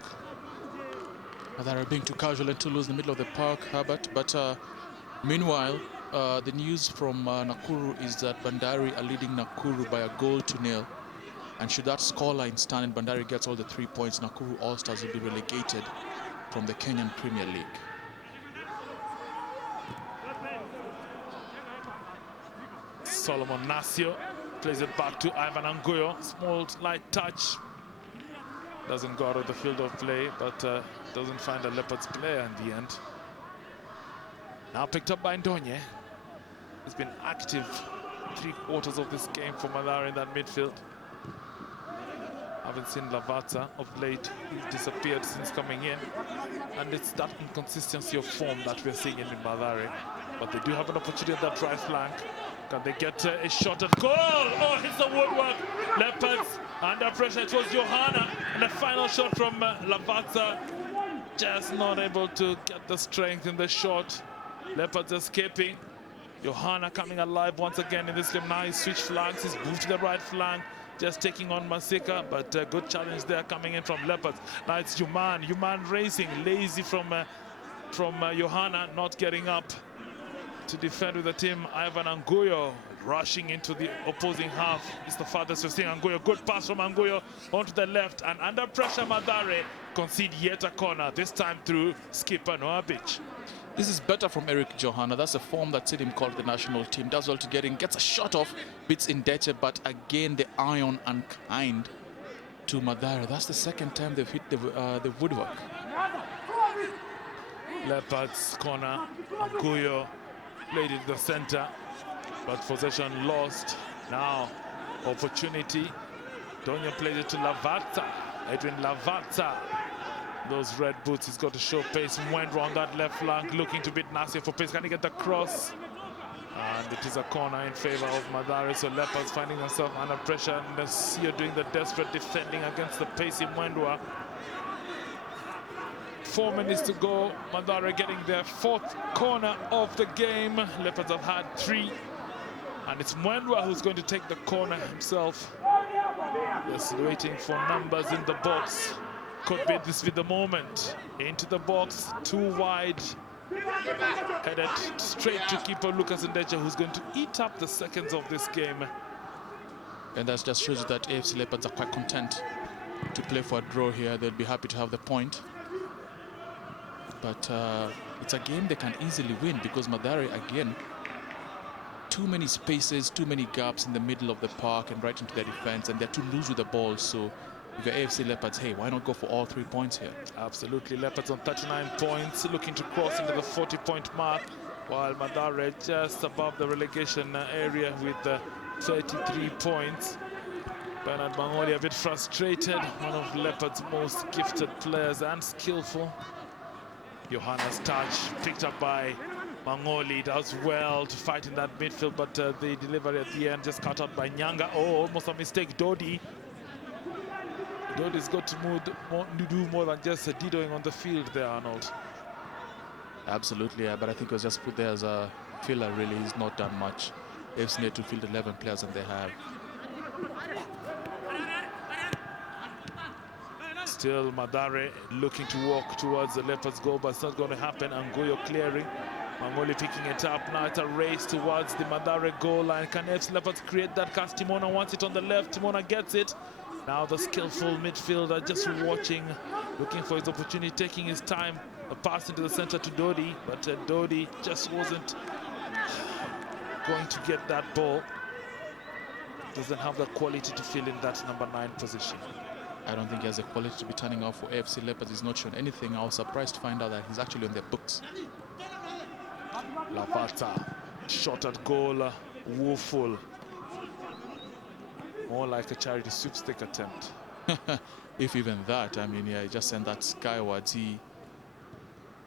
Mathare being too casual and too loose in the middle of the park, Herbert. But meanwhile, the news from Nakuru is that Bandari are leading Nakuru by a goal to nil. And should that scoreline stand and Bandari gets all the 3 points, Nakuru All-Stars will be relegated from the Kenyan Premier League. Solomon Nasio plays it back to Ivan Anguyo. Small, light touch. Doesn't go out of the field of play, but doesn't find a Leopards player in the end. Now picked up by Ndonye. He's been active 3/4 of this game for Mathare in that midfield. Haven't seen Lavazza of late. He's disappeared since coming in. And it's that inconsistency of form that we're seeing in Mathare. But they do have an opportunity at that right flank. Can they get a shot at goal? Oh, hits the woodwork. Leopards under pressure. It was Johanna. And the final shot from Lavazza. Just not able to get the strength in the shot. Leopards escaping. Johanna coming alive once again in this game. Now he switched flanks. He's moved to the right flank. Just taking on Masika. But a good challenge there coming in from Leopards. Now it's Yuman. Yuman racing. Lazy from Johanna. Not getting up to defend with the team. Ivan Anguyo rushing into the opposing half. It's the farthest we've seen Anguyo. Good pass from Anguyo onto the left, and under pressure Mathare concede yet a corner, this time through skipper Noah Beach. This is better from Eric Johanna. That's a form that seen him called the national team. Does well to get in, gets a shot off, beats Ndeche, but again the iron unkind to Mathare. That's the second time they've hit the woodwork. Leopards corner, Anguyo played in the center, but possession lost. Now opportunity. Donya played it to Lavazza. Edwin Lavazza. Those red boots, he's got to show pace. Went round that left flank, looking to beat Nasir for pace. Can he get the cross? And it is a corner in favor of Mathare. So Leopards finding themselves under pressure, and Nasir doing the desperate defending against the pacey Mwendwa. 4 minutes to go. Mathare getting their 4th corner of the game. Leopards have had 3. And it's Mwendwa who's going to take the corner himself. Just waiting for numbers in the box. Could be this be the moment. Into the box, too wide. Headed straight to keeper Lucas Ndeche, who's going to eat up the seconds of this game. And that just shows you that AFC Leopards are quite content to play for a draw here. They'll be happy to have the point. But it's a game they can easily win, because Mathare, again, too many spaces, too many gaps in the middle of the park and right into their defense, and they're too loose with the ball. So if you're AFC Leopards, hey, why not go for all 3 points here? Absolutely. Leopards on 39 points, looking to cross into the 40-point mark, while Mathare just above the relegation area with 33 points. Bernard Mangoli a bit frustrated, one of Leopards' most gifted players and skillful. Johanna's touch picked up by Mangoli, does well to fight in that midfield, but the delivery at the end just cut out by Nyanga. Oh, almost a mistake. Dodi. Dodi's got to do more than just didoing on the field there, Arnold. Absolutely, yeah, but I think it was just put there as a filler, really. He's not done much. AFC need to field 11 players, and they have. Still Mathare looking to walk towards the Leopards' goal, but it's not going to happen. Anguyo clearing. Mangoli picking it up. Now it's a race towards the Mathare goal line. Can AFC Leopards create that cast? Timona wants it on the left. Timona gets it. Now the skillful midfielder just watching, looking for his opportunity, taking his time. A pass into the center to Dodi, but Dodi just wasn't going to get that ball. Doesn't have the quality to fill in that number 9 position. I don't think he has the quality to be turning off for AFC Leopards. He's not shown anything. I was surprised to find out that he's actually on their books. Lavata, shot at goal, woeful. More like a charity sweepstake attempt. If even that, I mean, yeah, he just sent that skywards. He,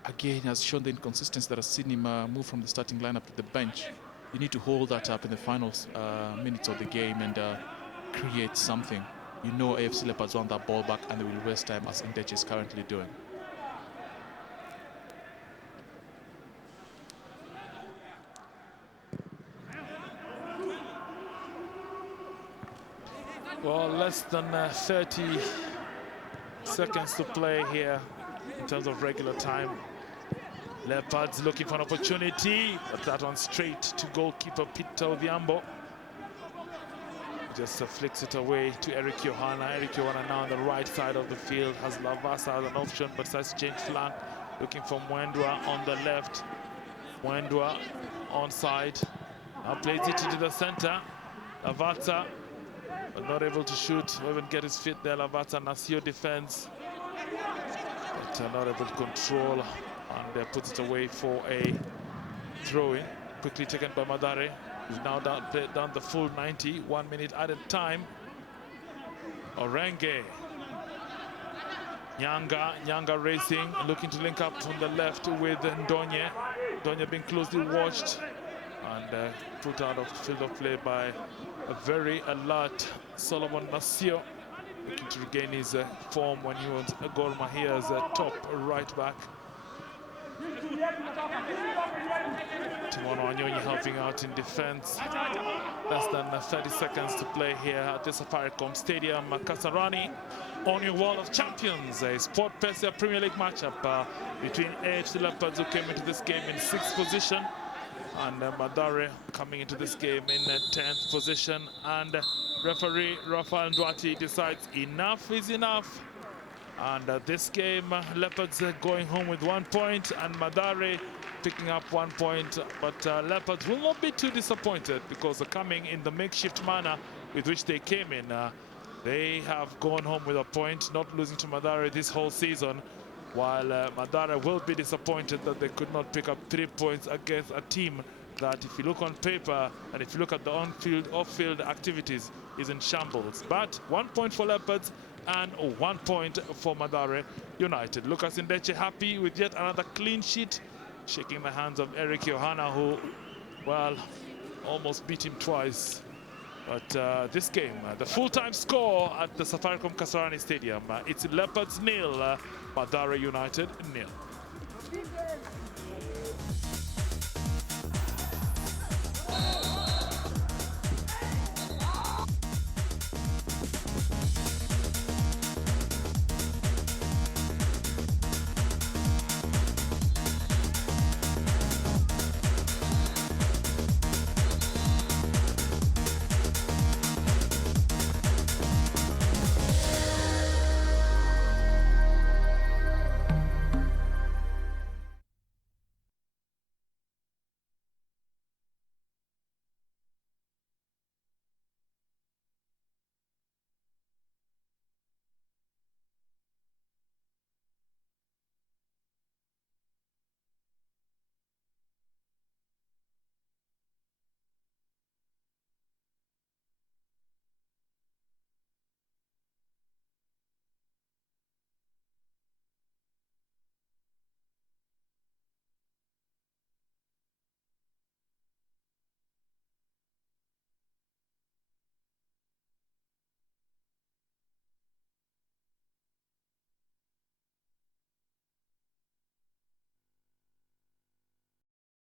again, has shown the inconsistency that has seen him move from the starting lineup to the bench. You need to hold that up in the final minutes of the game and create something. You know AFC Leopards want that ball back, and they will waste time, as Ndeche is currently doing. Well, less than 30 seconds to play here in terms of regular time. Leopards looking for an opportunity, but that one straight to goalkeeper Peter Odhiambo. Just flicks it away to Eric Johanna. Eric Johanna now on the right side of the field, has Lavasa as an option, but decides to change flank. Looking for Mwendwa on the left. Mwendwa onside. Now plays it into the center. Lavata, but not able to shoot, or even get his feet there. Lavata, Nasio defends, but not able to control, and puts it away for a throw-in. Quickly taken by Mathare. He's now down the full 90, 1 minute added time. Orenge. Nyanga racing, looking to link up on the left with Ndonye. Ndonye being closely watched and put out of field of play by a very alert Solomon Nasio, looking to regain his form when he was Gor Mahia's top right back. Timono Anyonyi helping out in defense. Less than 30 seconds to play here at the Safaricom Stadium. Kasarani on your wall of champions. A Sport Pesa Premier League matchup between AFC Leopards, who came into this game in 6th position, and Mathare coming into this game in 10th position. And referee Rafael Ndwati decides enough is enough. And this game, Leopards going home with 1 point, and Mathare picking up 1 point. But Leopards will not be too disappointed, because coming in the makeshift manner with which they came in, they have gone home with a point, not losing to Mathare this whole season. While Mathare will be disappointed that they could not pick up 3 points against a team that, if you look on paper and if you look at the on-field, off-field activities, is in shambles. But 1 point for Leopards and 1 point for Mathare United. Lucas Ndeche happy with yet another clean sheet, shaking the hands of Eric Johanna, who, well, almost beat him twice. But this game, the full-time score at the Safaricom Kasarani Stadium, it's Leopards 0, Mathare United 0.